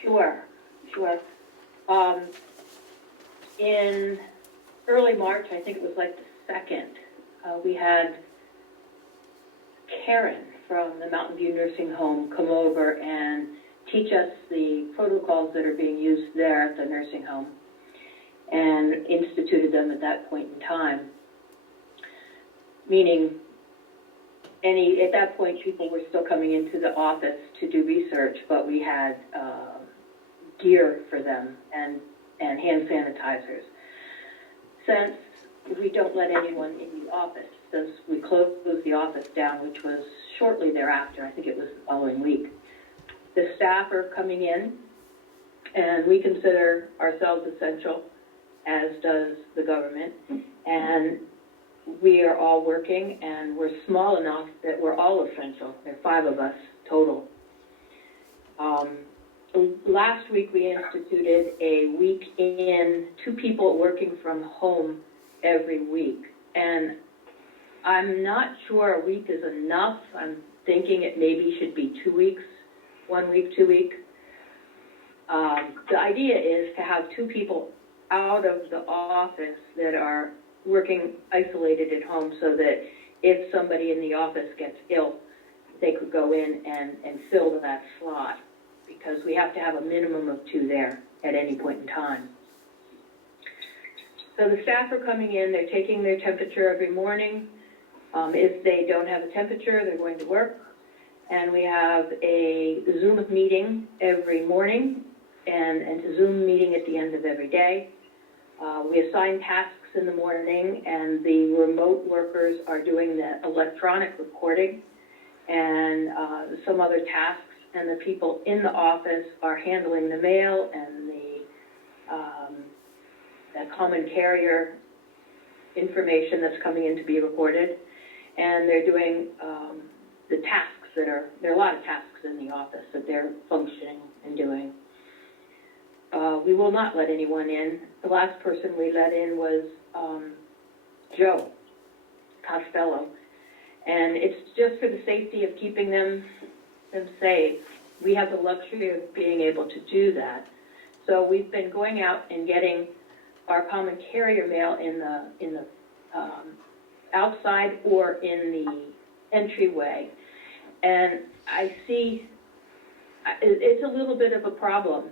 Sure. In early March, I think it was like the 2nd, we had Karen from the Mountain View Nursing Home come over and teach us the protocols that are being used there at the nursing home, and instituted them at that point in time. Meaning, at that point, people were still coming into the office to do research, but we had gear for them and hand sanitizers. Since we don't let anyone in the office, since we closed the office down, which was shortly thereafter, I think it was the following week, the staff are coming in, and we consider ourselves essential, as does the government, and we are all working, and we're small enough that we're all essential. There are 5 of us total. Last week we instituted a week in 2 people working from home every week, and I'm not sure a week is enough. I'm thinking it maybe should be 2 weeks, 1 week, 2 week. The idea is to have 2 people out of the office that are working isolated at home, so that if somebody in the office gets ill, they could go in and fill that slot, because we have to have a minimum of 2 there at any point in time. So the staff are coming in, they're taking their temperature every morning. If they don't have a temperature, they're going to work. And we have a Zoom meeting every morning and a Zoom meeting at the end of every day. We assign tasks in the morning, and the remote workers are doing the electronic recording and some other tasks, and the people in the office are handling the mail and the common carrier information that's coming in to be recorded, and they're doing the tasks there are a lot of tasks in the office that they're functioning and doing. We will not let anyone in. The last person we let in was Joe Costello, and it's just for the safety of keeping them safe. We have the luxury of being able to do that. So we've been going out and getting our common carrier mail in the outside or in the entryway, and I see it's a little bit of a problem.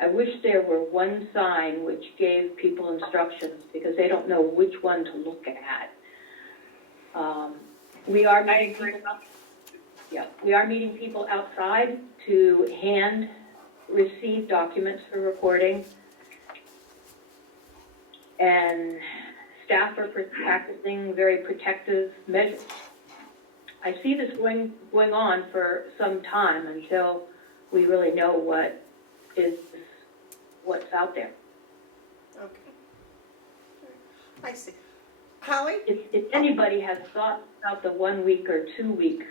I wish there were one sign which gave people instructions, because they don't know which one to look at. We are meeting people. Yeah, we are meeting people outside to hand receive documents for recording, and staff are practicing very protective measures. I see this going on for some time until we really know what's out there. Okay. I see. Holly? If anybody has thought about the 1 week or 2 week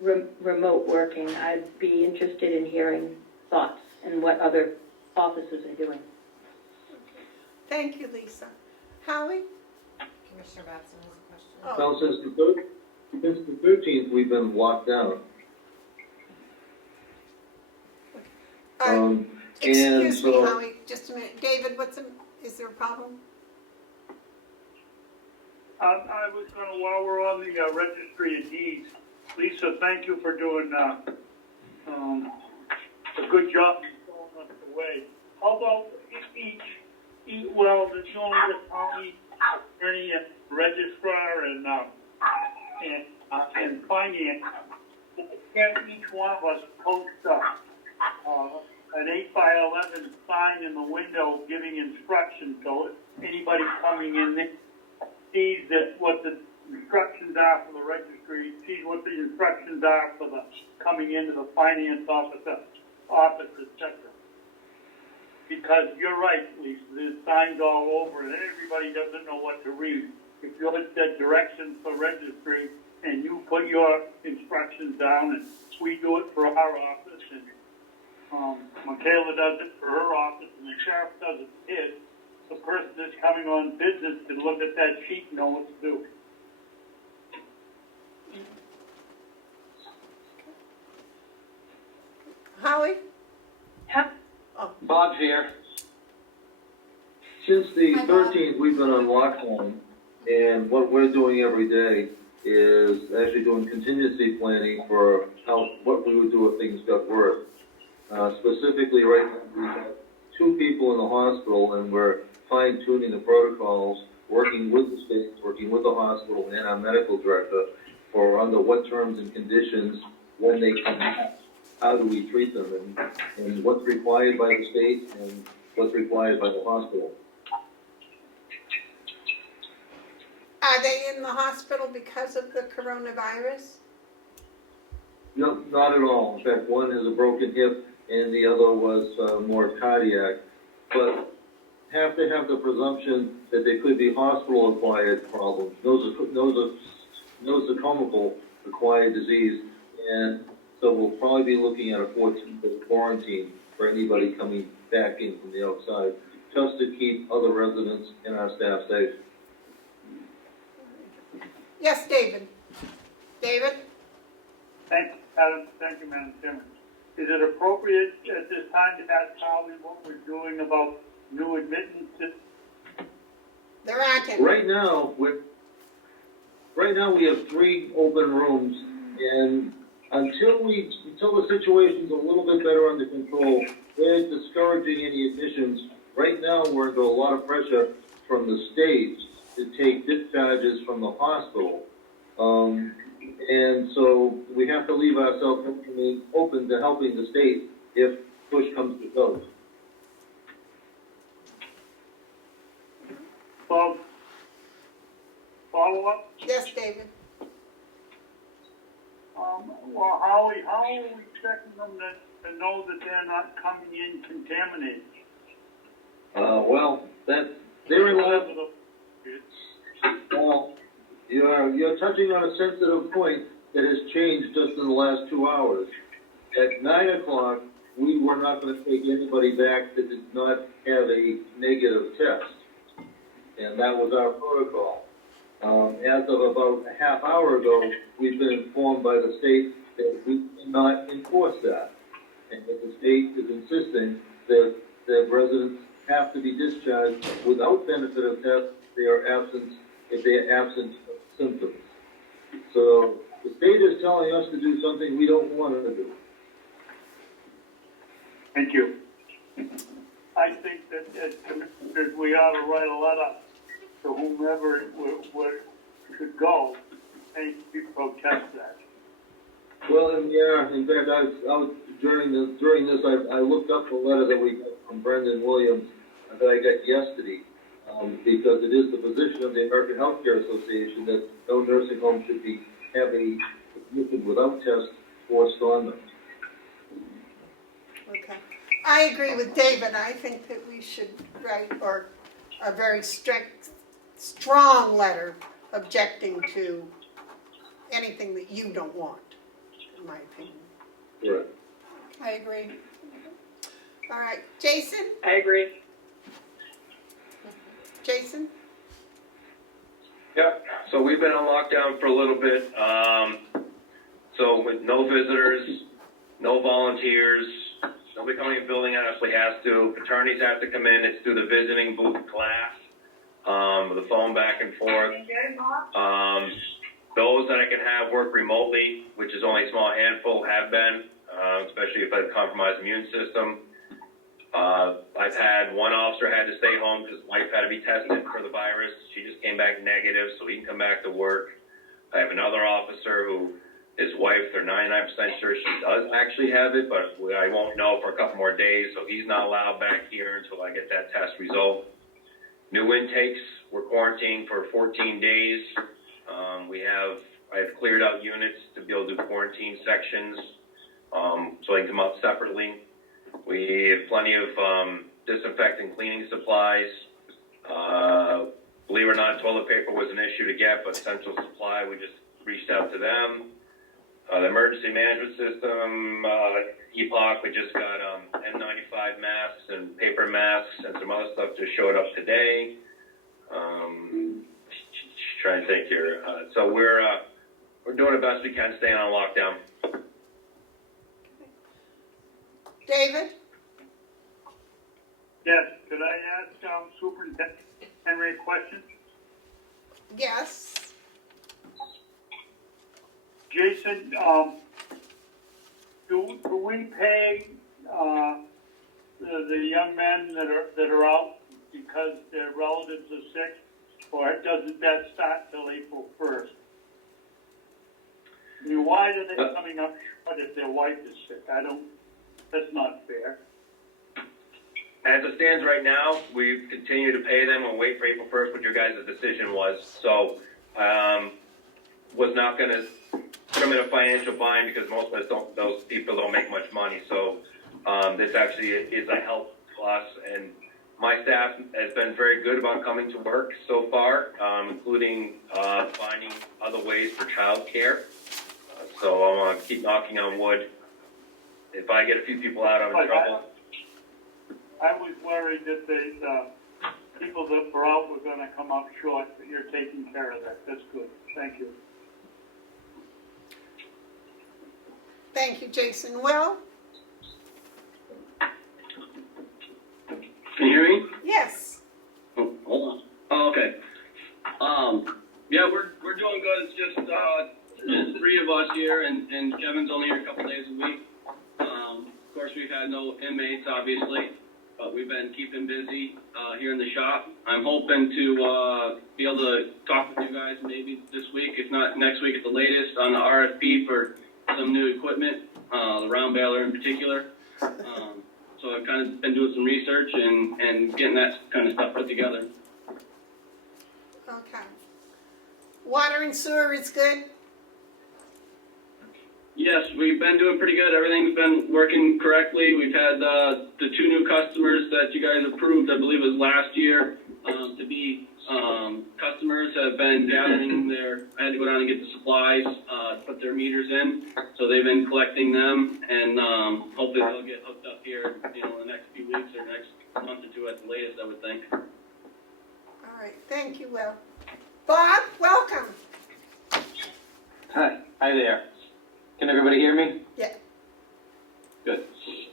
remote working, I'd be interested in hearing thoughts and what other offices are doing. Thank you, Lisa. Holly? Commissioner Babson has a question. Oh. Well, since the 13th, we've been locked down. Excuse me, so- Holly, just a minute. David, is there a problem? I was gonna, while we're on the registry of deeds, Lisa, thank you for doing a good job in showing us the way. How about there's only the county attorney and registrar and finance. Can each one of us post an 8x11 sign in the window giving instructions, so anybody coming in sees what the instructions are for the registry, sees what the instructions are for the coming into the finance office, etc. Because you're right, Lisa, there's signs all over and everybody doesn't know what to read. If you look at directions for registry and you put your instructions down, and we do it for our office, and Michaela does it for her office, and the sheriff does it for his, the person that's coming on business can look at that sheet and know what to do. Holly? Bob's here. Since the Hi, Bob. 13th, we've been on lockdown, and what we're doing every day is actually doing contingency planning for what we would do if things got worse. Specifically, right now, we have 2 people in the hospital, and we're fine-tuning the protocols, working with the state, working with the hospital and our medical director for under what terms and conditions, when they come back, how do we treat them, and what's required by the state and what's required by the hospital. Are they in the hospital because of the coronavirus? No, not at all. In fact, one has a broken hip and the other was more cardiac. But have to have the presumption that there could be hospital-acquired problems, nosocomial acquired disease, and so we'll probably be looking at a 14-day quarantine for anybody coming back in from the outside, just to keep other residents and our staff safe. Yes, David. David? Thank you, Madam Chairman. Is it appropriate at this time to ask Holly what we're doing about new admittances? There aren't any. Right now we have 3 open rooms, and until the situation's a little bit better under control, we're discouraging any admissions. Right now, we're under a lot of pressure from the state to take discharges from the hospital. And so we have to leave ourselves open to helping the state if push comes to shove. Well, follow up? Yes, David. Well, how are we checking them to know that they're not coming in contaminated? Well, they're in line. Well, you're touching on a sensitive point. that has changed just in the last 2 hours. At 9 o'clock, we were not going to take anybody back that did not have a negative test. And that was our protocol. As of about a half hour ago, we've been informed by the state that we cannot enforce that. And that the state is insisting that residents have to be discharged without benefit of test if they are absent of symptoms. So the state is telling us to do something we don't want to do. Thank you. I think that as commissioners, we ought to write a letter to whomever it should go and protest that. Well, and yeah, in fact, I was during this, I looked up the letter that we got from Brendan Williams that I got yesterday, because it is the position of the American Healthcare Association that no nursing home should be having admission without test forced on them. Okay. I agree with David. I think that we should write a very strong letter objecting to anything that you don't want, in my opinion. Correct. I agree. All right, Jason? I agree. Jason? Yep, so we've been on lockdown for a little bit. So with no visitors, no volunteers, nobody coming in the building actually has to. Attorneys have to come in. It's through the visiting booth class, with the phone back and forth. Those that I can have work remotely, which is only a small handful, have been, especially if I have a compromised immune system. I've had one officer had to stay home because his wife had to be tested for the virus. She just came back negative, so he can come back to work. I have another officer who, his wife, they're 99% sure she does actually have it, but I won't know for a couple more days, so he's not allowed back here until I get that test result. New intakes, we're quarantined for 14 days. I've cleared out units to be able to do quarantine sections, so they can come out separately. We have plenty of disinfectant cleaning supplies. Believe it or not, toilet paper was an issue to get, but Central Supply, we just reached out to them. The emergency management system, EPOC, we just got N95 masks and paper masks and some other stuff just showed up today. Trying to think here. So we're doing the best we can staying on lockdown. David? Yes, could I ask Superintendent Henry a question? Yes. Jason, do we pay the young men that are out because their relatives are sick, or doesn't that start till April 1st? I mean, why are they coming up short if their wife is sick? That's not fair. As it stands right now, we continue to pay them and wait for April 1st, what your guys' decision was. So, was not going to put them in a financial bind because most of us those people don't make much money. So, this actually is a help to us. And my staff has been very good about coming to work so far, including finding other ways for childcare. So I want to keep knocking on wood. If I get a few people out, I'm in trouble. I was worried that the people that were out were going to come up short, but you're taking care of that. That's good. Thank you. Thank you, Jason. Will? Can you hear me? Yes. Oh, hold on. Oh, okay. Yeah, we're doing good. It's just three of us here, and Kevin's only here a couple days a week. Of course, we've had no inmates, obviously, but we've been keeping busy here in the shop. I'm hoping to be able to talk with you guys maybe this week, if not next week at the latest, on the RFP for some new equipment, the round baler in particular. So I've kind of been doing some research and getting that kind of stuff put together. Okay. Water and sewer is good? Yes, we've been doing pretty good. Everything's been working correctly. We've had the two new customers that you guys approved, I believe it was last year, to be customers have been gathering I had to go down and get the supplies, put their meters in, so they've been collecting them, and hopefully they'll get hooked up here, in the next few weeks or next month or two at the latest, I would think. All right, thank you, Will. Bob, welcome. Hi there. Can everybody hear me? Yeah. Good.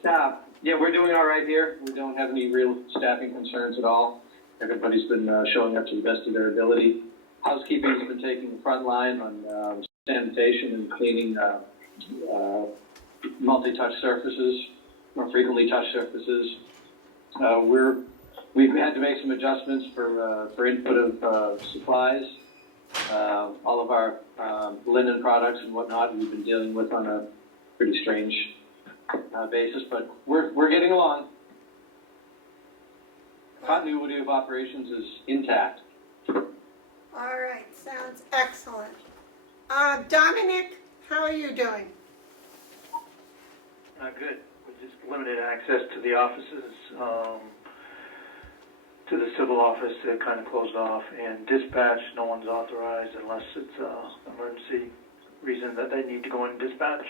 Yeah, we're doing all right here. We don't have any real staffing concerns at all. Everybody's been showing up to the best of their ability. Housekeeping's been taking the front line on sanitation and cleaning multi-touch surfaces, more frequently touched surfaces. We've had to make some adjustments for input of supplies. All of our linen products and whatnot we've been dealing with on a pretty strange basis, but we're getting along. Continuity of operations is intact. All right, sounds excellent. Dominic, how are you doing? Good. With just limited access to the offices, to the civil office, they're kind of closed off, and dispatch, no one's authorized unless it's an emergency reason that they need to go in dispatch.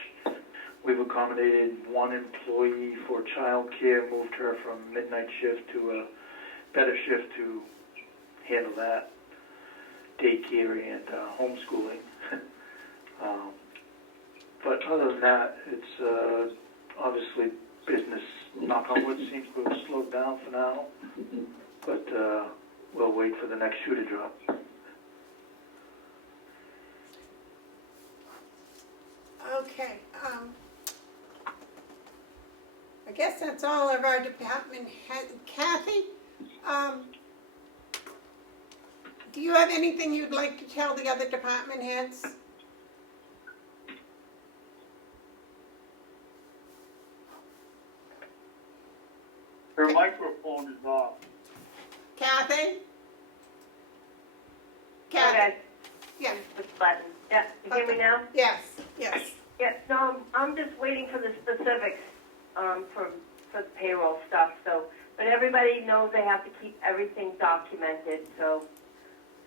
We've accommodated one employee for child care, moved her from midnight shift to a better shift to handle that, daycare and homeschooling. But other than that, it's obviously business, knock on wood, seems to have slowed down for now. But we'll wait for the next shoe to drop. Okay, I guess that's all of our department head. Kathy, do you have anything you'd like to tell the other department heads? Her microphone is off. Kathy? Okay. Yeah. Push the button. Yeah, you hear me now? Yes, yes. Yeah, so I'm just waiting for the specifics for the payroll stuff. So, but everybody knows they have to keep everything documented. So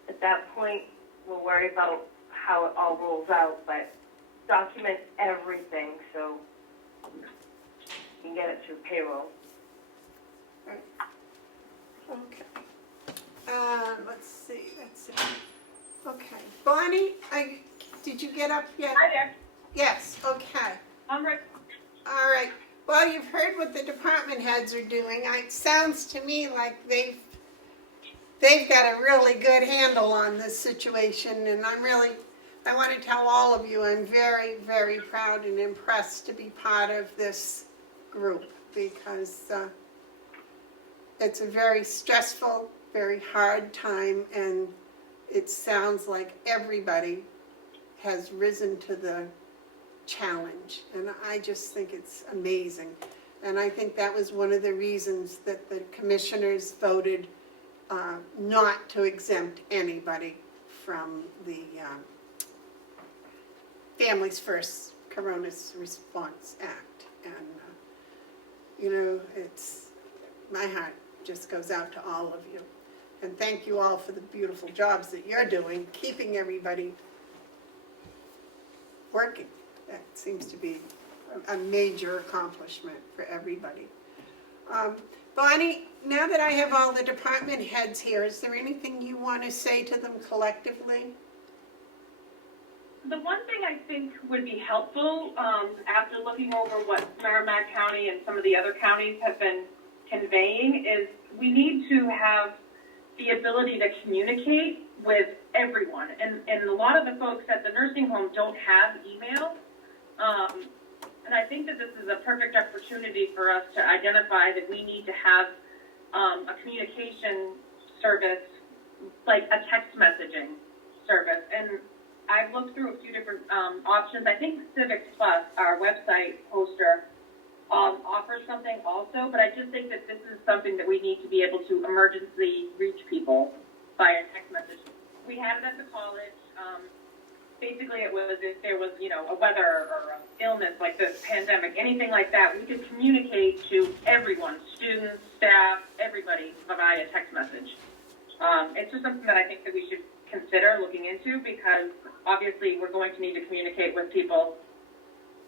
at that point, we'll worry about how it all rolls out. But document everything so you can get it through payroll. Okay. Let's see. Okay. Bonnie, did you get up yet? Hi there. Yes, okay. I'm ready. All right. Well, you've heard what the department heads are doing. It sounds to me like they've got a really good handle on this situation, and I want to tell all of you I'm very, very proud and impressed to be part of this group, because it's a very stressful, very hard time, and it sounds like everybody has risen to the challenge, and I just think it's amazing. And I think that was one of the reasons that the commissioners voted not to exempt anybody from the Families First Corona Response Act. And, it's, my heart just goes out to all of you. And thank you all for the beautiful jobs that you're doing, keeping everybody working. That seems to be a major accomplishment for everybody. Bonnie, now that I have all the department heads here, is there anything you want to say to them collectively? The one thing I think would be helpful, after looking over what Merrimack County and some of the other counties have been conveying, is we need to have the ability to communicate with everyone. And a lot of the folks at the nursing home don't have email. And I think that this is a perfect opportunity for us to identify that we need to have a communication service, like a text messaging service. And I've looked through a few different options. I think Civics Plus, our website poster, offers something also, but I just think that this is something that we need to be able to emergency reach people via text message. We had it at the college. Basically, it was if there was, a weather or an illness like this pandemic, anything like that, we could communicate to everyone, students, staff, everybody, via text message. It's just something that I think that we should consider looking into, because obviously we're going to need to communicate with people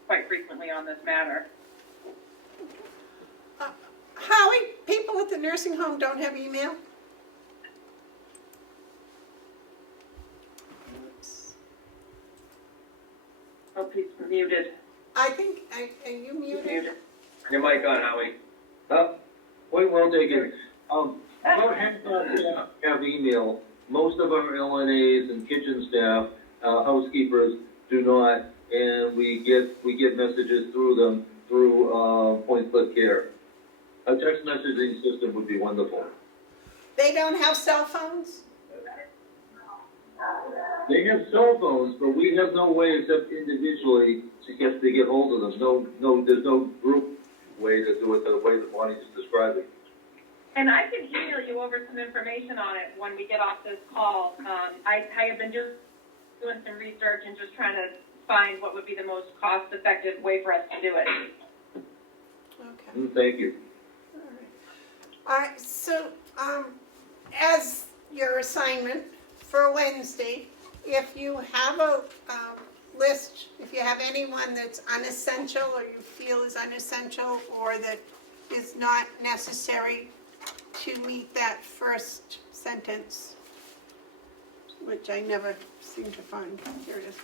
quite frequently on this matter. Howie, people at the nursing home don't have email? Oh, he's muted. I think, are you muted? Your mic on, Howie. Point well taken. About half our staff have email. Most of our LNAs and kitchen staff, housekeepers do not, and we get messages through them through Point Split Care. A text messaging system would be wonderful. They don't have cell phones? They have cell phones, but we have no way except individually to get hold of them. There's no group way to do it the way that Bonnie just described it. And I can email you over some information on it when we get off this call. I have been just doing some research and just trying to find what would be the most cost-effective way for us to do it. Okay. Thank you. All right, so as your assignment for Wednesday, if you have a list, if you have anyone that's unessential or you feel is unessential or that is not necessary to meet that first sentence, which I never seem to find. Here it is.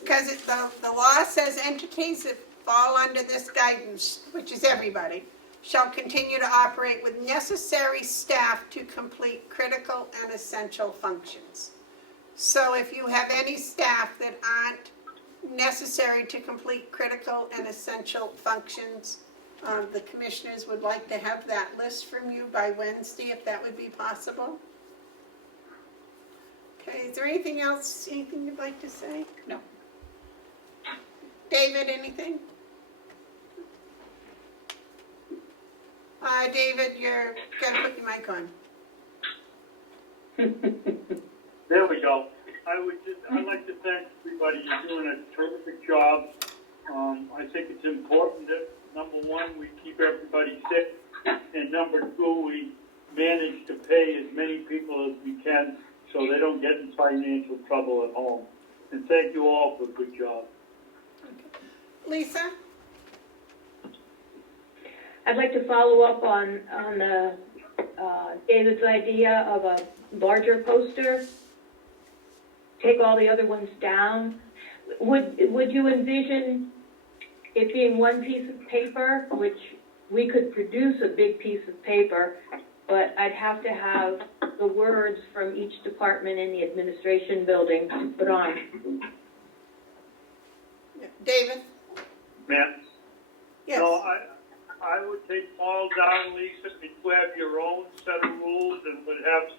Because the law says entities that fall under this guidance, which is everybody, shall continue to operate with necessary staff to complete critical and essential functions. So if you have any staff that aren't necessary to complete critical and essential functions, the commissioners would like to have that list from you by Wednesday, if that would be possible. Okay, is there anything else, anything you'd like to say? No. David, anything? David, you're gotta put your mic on. There we go. I'd like to thank everybody. You're doing a terrific job. I think it's important that, number one, we keep everybody safe, and number two, we manage to pay as many people as we can so they don't get in financial trouble at home. And thank you all for a good job. Lisa? I'd like to follow up on David's idea of a larger poster. Take all the other ones down. Would you envision it being one piece of paper, which we could produce a big piece of paper, but I'd have to have the words from each department in the administration building to put on? David? Matt? Yes. No, I would take all down, Lisa, and you have your own set of rules, and would have,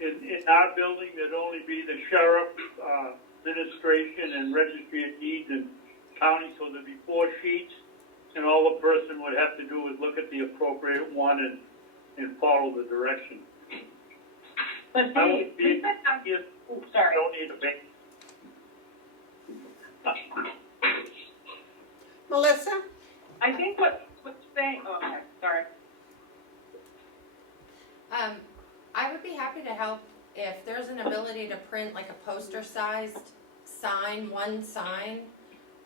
in our building, there'd only be the sheriff, administration, and registry of deeds and county, so there'd be 4 sheets, and all the person would have to do is look at the appropriate one and follow the direction. But I Dave, won't be, sorry. don't need a bank. Melissa? I think what's saying, oh, okay, sorry. I would be happy to help if there's an ability to print like a poster-sized sign, one sign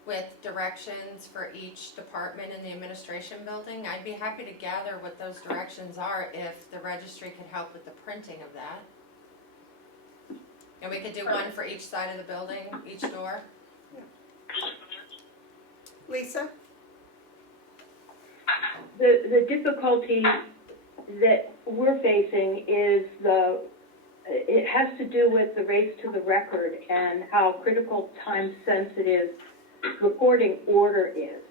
with directions for each department in the administration building. I'd be happy to gather what those directions are if the registry could help with the printing of that. And we could do one for each side of the building, each door. Lisa? The difficulty that we're facing is it has to do with the race to the record and how critical, time-sensitive recording order is.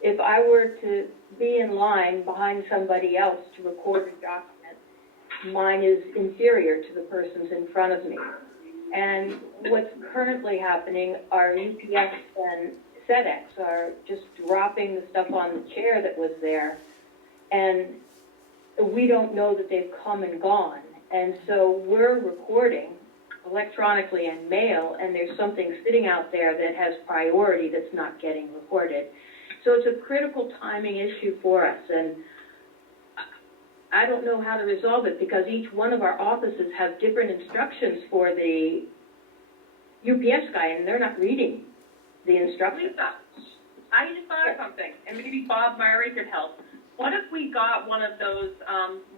If I were to be in line behind somebody else to record a document, mine is inferior to the person's in front of me. And what's currently happening are UPS and FedEx are just dropping the stuff on the chair that was there, and we don't know that they've come and gone. And so we're recording electronically and mail, and there's something sitting out there that has priority that's not getting recorded. So it's a critical timing issue for us, and I don't know how to resolve it because each one of our offices have different instructions for the UPS guy, and they're not reading the instructions. Lisa, I just thought of something, and maybe Bob Murray could help. What if we got one of those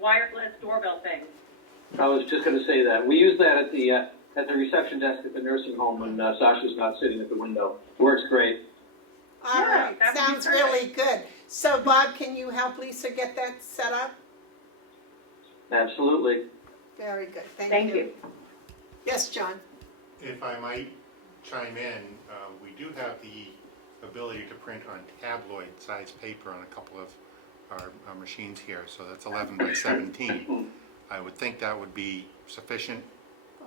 wireless doorbell things? I was just gonna say that. We use that at the reception desk at the nursing home when Sasha's not sitting at the window. Works great. All Yeah, right, that would be sounds perfect. really good. So Bob, can you help Lisa get that set up? Absolutely. Very good, Thank thank you. you. Yes, John? If I might chime in, we do have the ability to print on tabloid-sized paper on a couple of our machines here, so that's 11 by 17. I would think that would be sufficient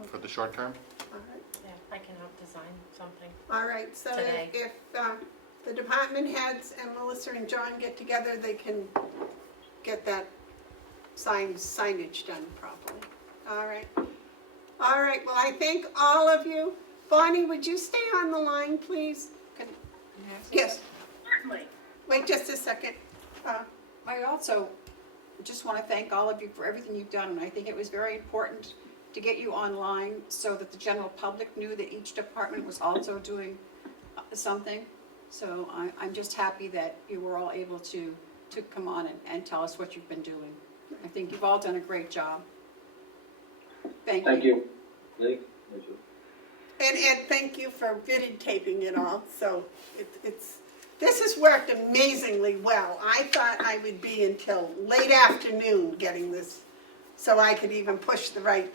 for the short term. All right. Yeah, I can help design something. All right, so Today. if the department heads and Melissa and John get together, they can get that signage done properly. All right. All right, well, I thank all of you. Bonnie, would you stay on the line, please? Yes, Certainly. wait just a second. I also just want to thank all of you for everything you've done, and I think it was very important to get you online so that the general public knew that each department was also doing something. So I'm just happy that you were all able to come on and tell us what you've been doing. I think you've all done a great job. Thank you. Thank you. Thank you. And Ed, thank you for videotaping it all. So this has worked amazingly well. I thought I would be until late afternoon getting this so I could even push the right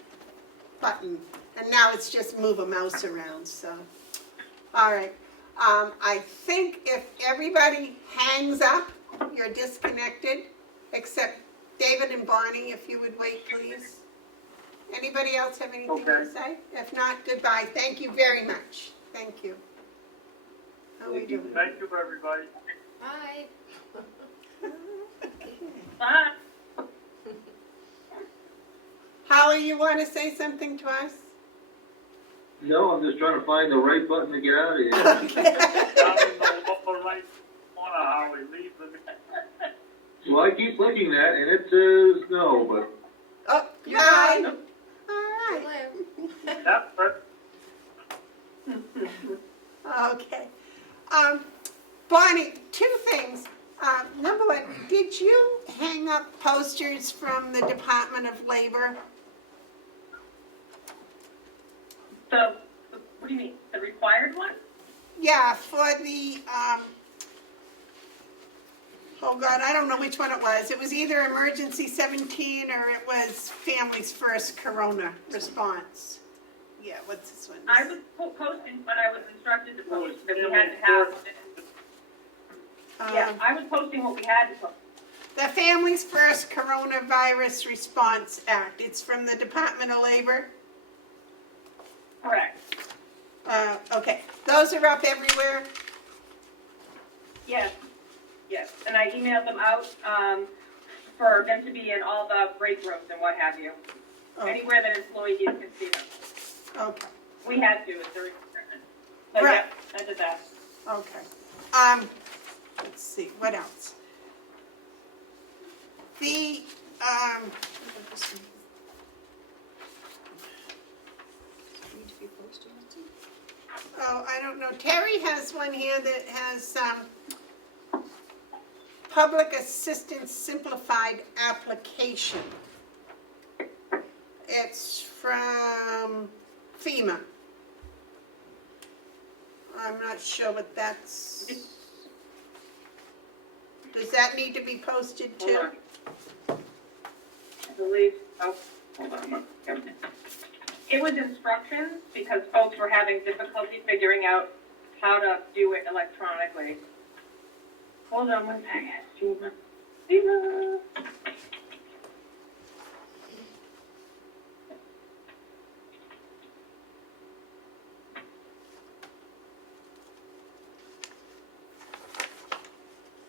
button. And now it's just move a mouse around, so. All right. I think if everybody hangs up, you're disconnected, except David and Bonnie, if you would wait, please. Anybody else have anything to say? If not, goodbye. Thank you very much. Thank you. How are we doing? Thank you, everybody. Bye. Bye. Howie, you want to say something to us? No, I'm just trying to find the right button to get out of here. Down in the lower right corner, Howie, leave the. Well, I keep clicking that, and it says no, but Oh, You're bye. fine. All right. That's Okay. Bonnie, two things. Number one, did you hang up posters from the Department of Labor? What do you mean, the required one? Yeah, for the, oh God, I don't know which one it was. It was either Emergency 17 or it was Families First Corona Response. Yeah, what's this one? I was posting what I was instructed to post, that we had to have. Yeah, I was posting what we had to post. The Families First Coronavirus Response Act. It's from the Department of Labor. Correct. Okay, those are up everywhere. Yes, yes, and I emailed them out, for them to be in all the break rooms and what have you. Oh. Anywhere that employees can see them. Okay, We had to, it's a requirement. But Right. yeah, I did that. okay. Let's see, what else? The, oh, I don't know, Terry has one here that has, Public Assistance Simplified Application. It's from FEMA. I'm not sure what that's, does that need to be posted too? Hold on. I believe, oh, hold on one second. It was instructions because folks were having difficulty figuring out how to do it electronically. Hold on one second, Gina.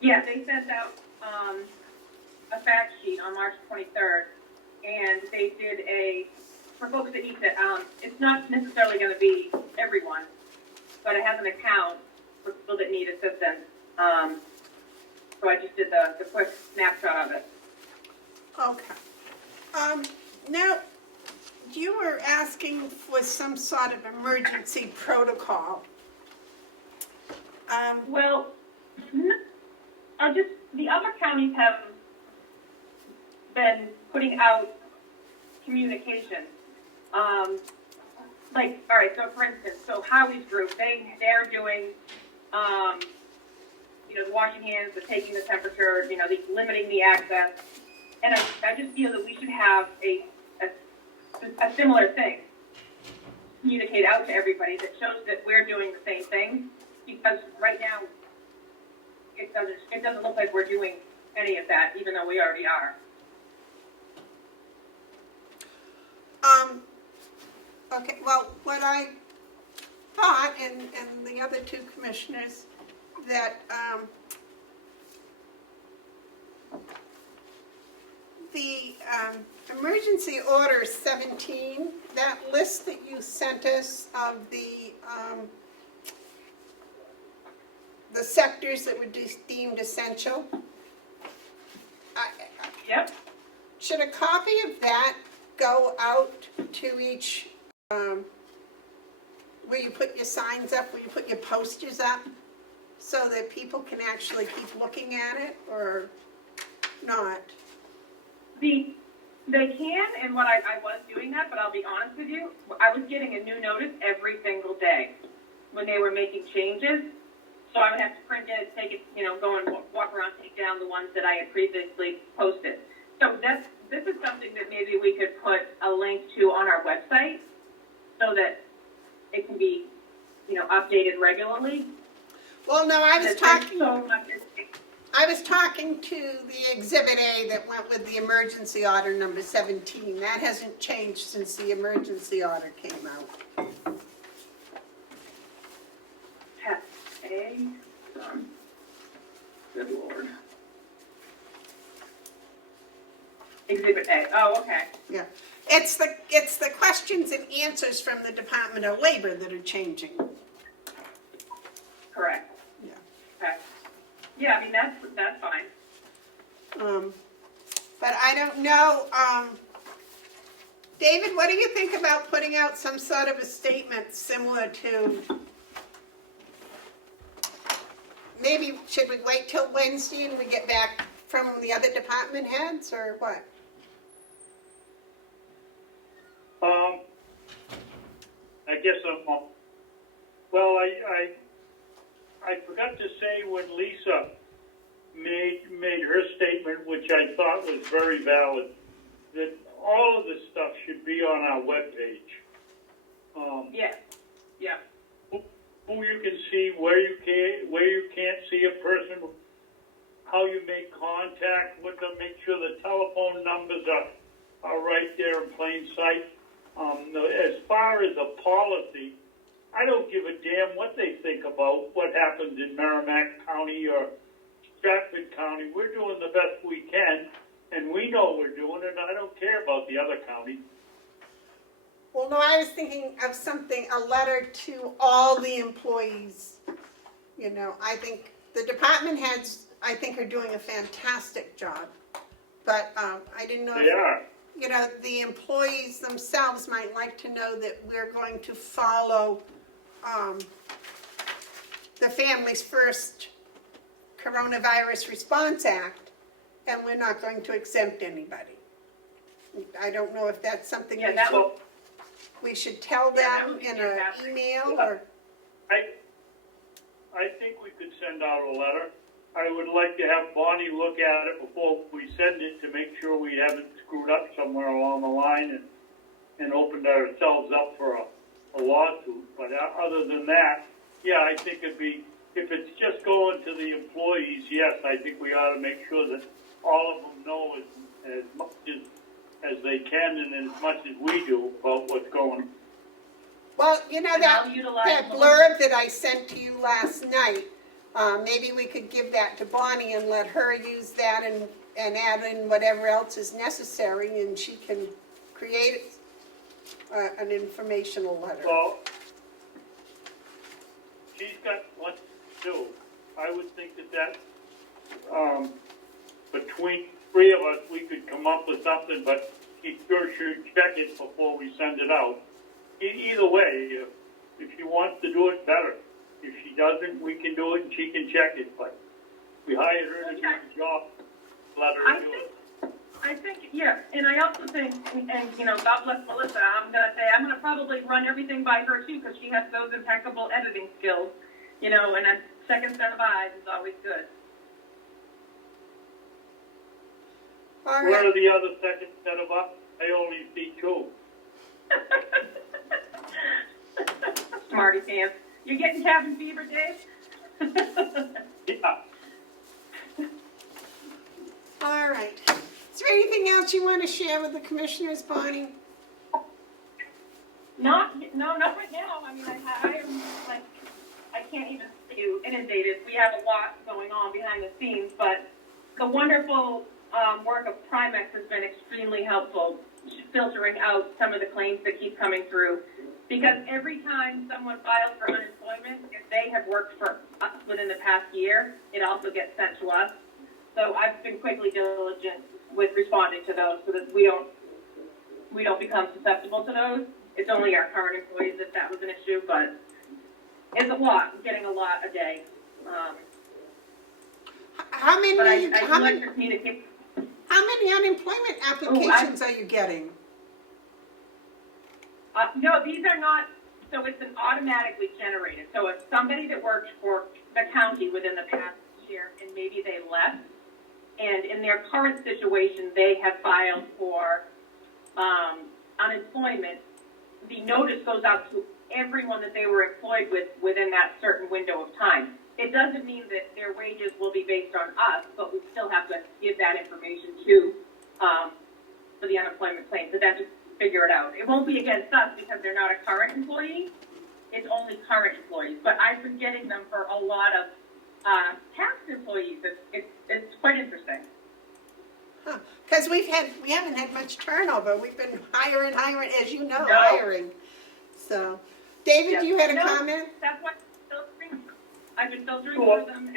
Yeah, they sent out a fact sheet on March 23rd, and they did for folks that need to, it's not necessarily going to be everyone, but it has an account for people that need assistance. So I just did the quick snapshot of it. Okay. Now, you were asking for some sort of emergency protocol. Well, the other counties have been putting out communication. Like, all right, so for instance, so Howie's group, they're doing, the washing hands, the taking the temperature, the limiting the access. And I just feel that we should have a similar thing, communicate out to everybody that shows that we're doing the same thing, because right now, it doesn't look like we're doing any of that, even though we already are. Okay, well, what I thought, and the other two commissioners, that the emergency order 17, that list that you sent us of the sectors that were deemed essential, Yep. should a copy of that go out to each, where you put your signs up, where you put your posters up, so that people can actually keep looking at it, or not? They can, and what I was doing that, but I'll be honest with you, I was getting a new notice every single day when they were making changes. So I would have to print it, take it, go and walk around, take down the ones that I had previously posted. So this is something that maybe we could put a link to on our website so that it can be, updated regularly. Well, no, I was There's talking to the Exhibit A that went with the emergency order number 17. That hasn't changed since the emergency order came out. Good Lord. Exhibit A. Oh, okay. Yeah, it's the questions and answers from the Department of Labor that are changing. Correct. Yeah. Okay. Yeah, I mean that's fine. But I don't know. David, what do you think about putting out some sort of a statement similar to? Maybe should we wait till Wednesday and we get back from the other department heads, or what? I guess well, I forgot to say when Lisa made her statement, which I thought was very valid, that all of this stuff should be on our webpage. Yeah. Yeah. Who you can see, where you can't see a person, how you make contact with them, make sure the telephone numbers are right there in plain sight. As far as a policy, I don't give a damn what they think about what happens in Merrimack County or Stratford County. We're doing the best we can, and we know we're doing it, and I don't care about the other county. Well, no, I was thinking of something, a letter to all the employees. I think the department heads, I think, are doing a fantastic job. But I didn't know They are. The employees themselves might like to know that we're going to follow the Families First Coronavirus Response Act, and we're not going to exempt anybody. I don't know if that's something we should tell them in an email, or... I think we could send out a letter. I would like to have Bonnie look at it before we send it to make sure we haven't screwed up somewhere along the line and opened ourselves up for a lawsuit. But other than that, yeah, I think it'd be, if it's just going to the employees, yes, I think we ought to make sure that all of them know as much as they can and as much as we do about what's going on. Well, that blurb that I sent to you last night, maybe we could give that to Bonnie and let her use that and add in whatever else is necessary, and she can create an informational letter. Well, she's got one to do. I would think that between three of us, we could come up with something, but he sure should check it before we send it out. Either way, if she wants to do it, better. If she doesn't, we can do it and she can check it, but we hired her to do the job, let her do it. I think, yeah, and I also think, and you know, God bless Melissa, I'm gonna probably run everything by her too, because she has those impeccable editing skills, you know, and a second set of eyes is always good. All Where right. are the other second set of us? I only see two. Smarty pants. You getting cabin fever, Dave? Yeah. All right. Is there anything else you want to share with the commissioners, Bonnie? No, right now. I mean, I am like, I can't even see you inundated. We have a lot going on behind the scenes, but the wonderful work of Primex has been extremely helpful, filtering out some of the claims that keep coming through. Because every time someone files for unemployment, if they have worked for us within the past year, it also gets sent to us. So I've been quickly diligent with responding to those so that we don't become susceptible to those. It's only our current employees if that was an issue, but it's a lot. I'm getting a lot a day. How many? But I how do like many? to communicate. How many unemployment applications are you getting? No, these are not, so it's an automatically generated. So if somebody that worked for the county within the past year and maybe they left, and in their current situation, they have filed for unemployment, the notice goes out to everyone that they were employed with within that certain window of time. It doesn't mean that their wages will be based on us, but we still have to give that information to, for the unemployment claim, for them to figure it out. It won't be against us because they're not a current employee. It's only current employees. But I've been getting them for a lot of past employees. It's quite interesting. Because we haven't had much turnover. We've been hiring, as you know, No. hiring. So, David, Yeah. you had a No, comment? That's why I've been filtering Well, through them.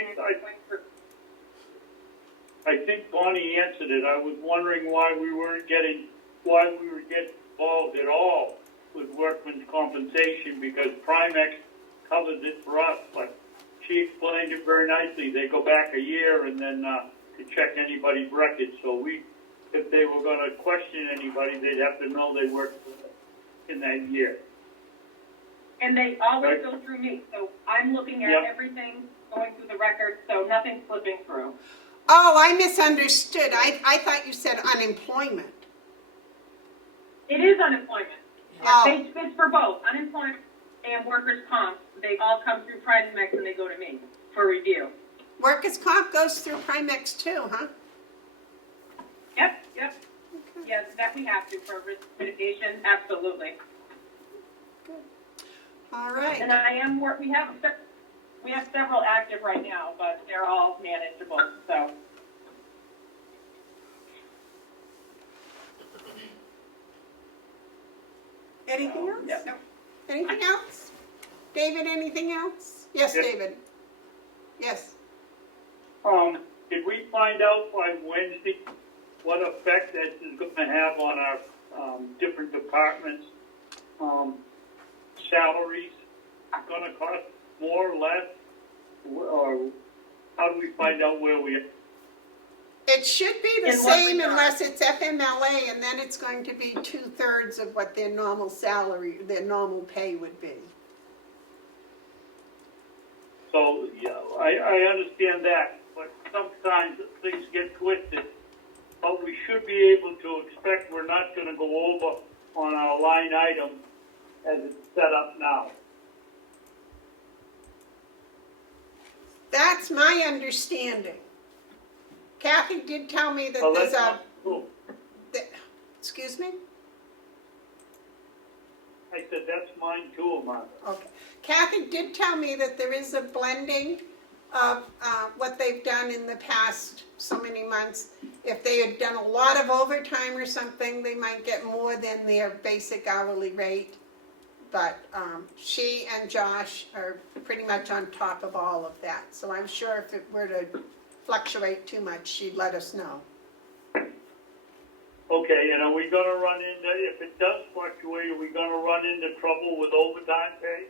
I think Bonnie answered it. I was wondering why we were getting involved at all with workman's compensation, because Primex covers it for us, but she explained it very nicely. They go back a year and then to check anybody's records. So if they were going to question anybody, they'd have to know they worked in that year. And they always Right. go through me, so I'm looking at Yep. everything, going through the records, so nothing's slipping through. Oh, I misunderstood. I thought you said unemployment. It is unemployment. Oh. It's for both, unemployment and workers' comp. They all come through Primex and they go to me for review. Workers' comp goes through Primex too, huh? Yep. Yes, that we have to for risk mitigation, absolutely. All right. And we have several active right now, but they're all manageable, so. Anything else? Yep. Anything else? David, anything else? Yes, Yes. David. Yes. Did we find out by Wednesday what effect that is going to have on our different departments' salaries? Going to cost more or less? Or how do we find out where we are? It should be the In what same regard? unless it's FMLA, and then it's going to be 2/3 of what their normal salary, their normal pay would be. So, yeah, I understand that, but sometimes things get twisted. But we should be able to expect we're not going to go over on our line item as it's set up now. That's my understanding. Kathy did tell me that Well, there's that's a, not true. excuse me? I said, that's mine too, Martha. Okay. Kathy did tell me that there is a blending of what they've done in the past so many months. If they had done a lot of overtime or something, they might get more than their basic hourly rate. But she and Josh are pretty much on top of all of that. So I'm sure if it were to fluctuate too much, she'd let us know. Okay, and are we gonna run into, if it does fluctuate, are we gonna run into trouble with overtime pay?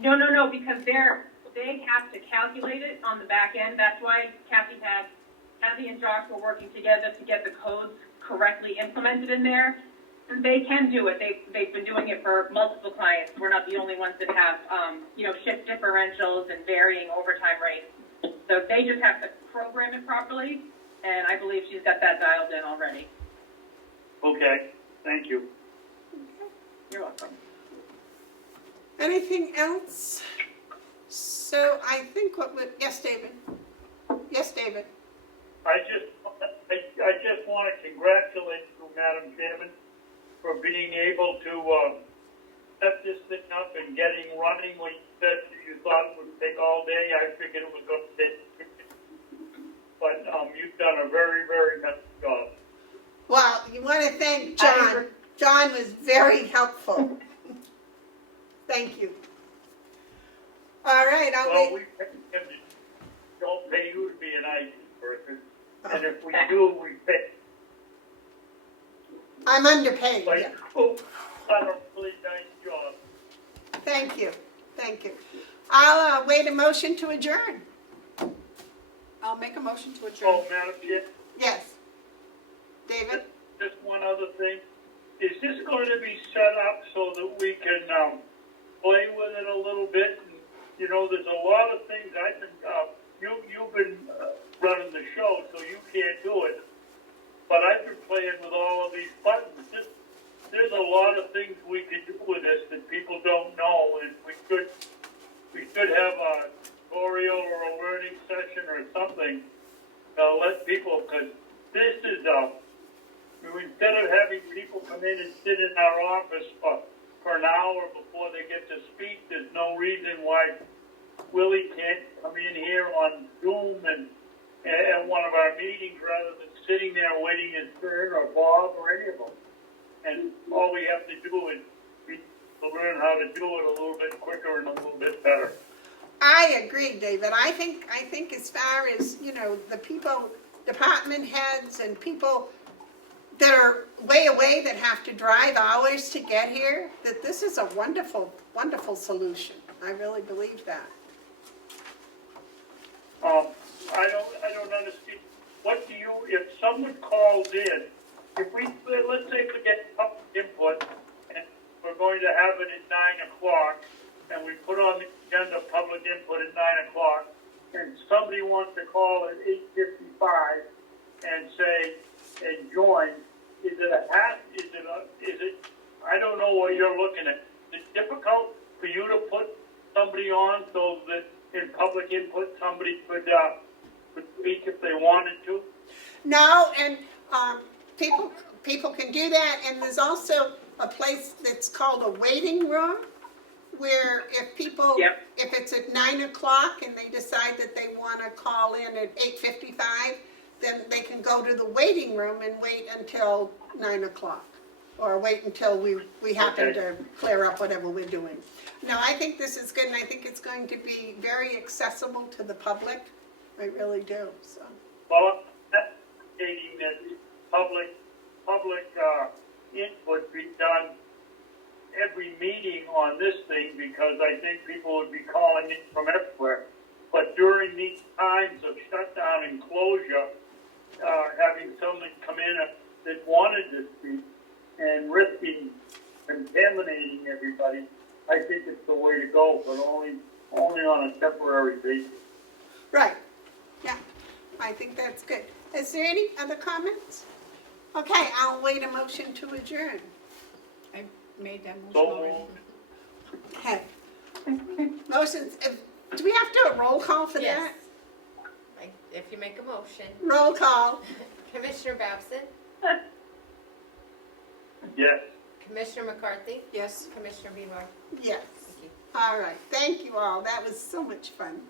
No, because they have to calculate it on the back end. That's why Kathy and Josh were working together to get the codes correctly implemented in there. And they can do it. They've been doing it for multiple clients. We're not the only ones that have, shift differentials and varying overtime rates. So they just have to program it properly, and I believe she's got that dialed in already. Okay, thank you. You're welcome. Anything else? So I think yes, David? Yes, David? I just want to congratulate you, Madam Chairman, for being able to set this thing up and getting running when you said you thought it would take all day. I figured it was going to take, but you've done a very, very nice job. Well, you want to thank John. John was very helpful. Thank you. All right, We don't pay you to be an IT person, and if we do, we pay. I'm underpaid. But Yeah. you done a really nice job. Thank you. Thank you. I'll wait a motion to adjourn. I'll make a motion to adjourn. Oh, Madam Chair, Yes. David? just one other thing. Is this going to be set up so that we can play with it a little bit? And, there's a lot of things I've been, you've been running the show, so you can't do it. But I've been playing with all of these buttons. There's a lot of things we could do with this that people don't know, and we could have a tutorial or a learning session or something to let people, because this is instead of having people come in and sit in our office for an hour before they get to speak, there's no reason why Willie can't come in here on Zoom and at one of our meetings rather than sitting there waiting his turn, or Bob, or any of them. And all we have to do is learn how to do it a little bit quicker and a little bit better. I agree, David. I think as far as, the people, department heads and people that are way away that have to drive hours to get here, that this is a wonderful, wonderful solution. I really believe that. I don't understand. What do you, if someone calls in, let's say we get public input, and we're going to have it at 9 o'clock, and we put on the agenda public input at 9 o'clock, and somebody wants to call at 8:55 and say, and join, is it, I don't know what you're looking at. Is it difficult for you to put somebody on so that in public input somebody could speak if they wanted to? No, and people can do that, and there's also a place that's called a waiting room, where if people, if it's at 9 o'clock and they decide that they want to call in at 8:55, then they can go to the waiting room and wait until 9 o'clock, or wait until we happen to clear up whatever we're doing. No, I think this is good, and I think it's going to be very accessible to the public. I really do. So. Well, that's stating that public input be done every meeting on this thing, because I think people would be calling in from everywhere. But during these times of shutdown and closure, having someone come in that wanted to speak and risking contaminating everybody, I think it's the way to go, but only on a temporary basis. Right. Yeah, I think that's good. Is there any other comments? Okay, I'll wait a motion to adjourn. I made that motion So already. Okay. Motions, do we have to do a roll call for Yes. that? If you make a motion. Roll call. Commissioner Babson? Yes. Commissioner McCarthy? Yes. Commissioner Bieber? Yes. Thank you. All right. Thank you all. That was so much fun.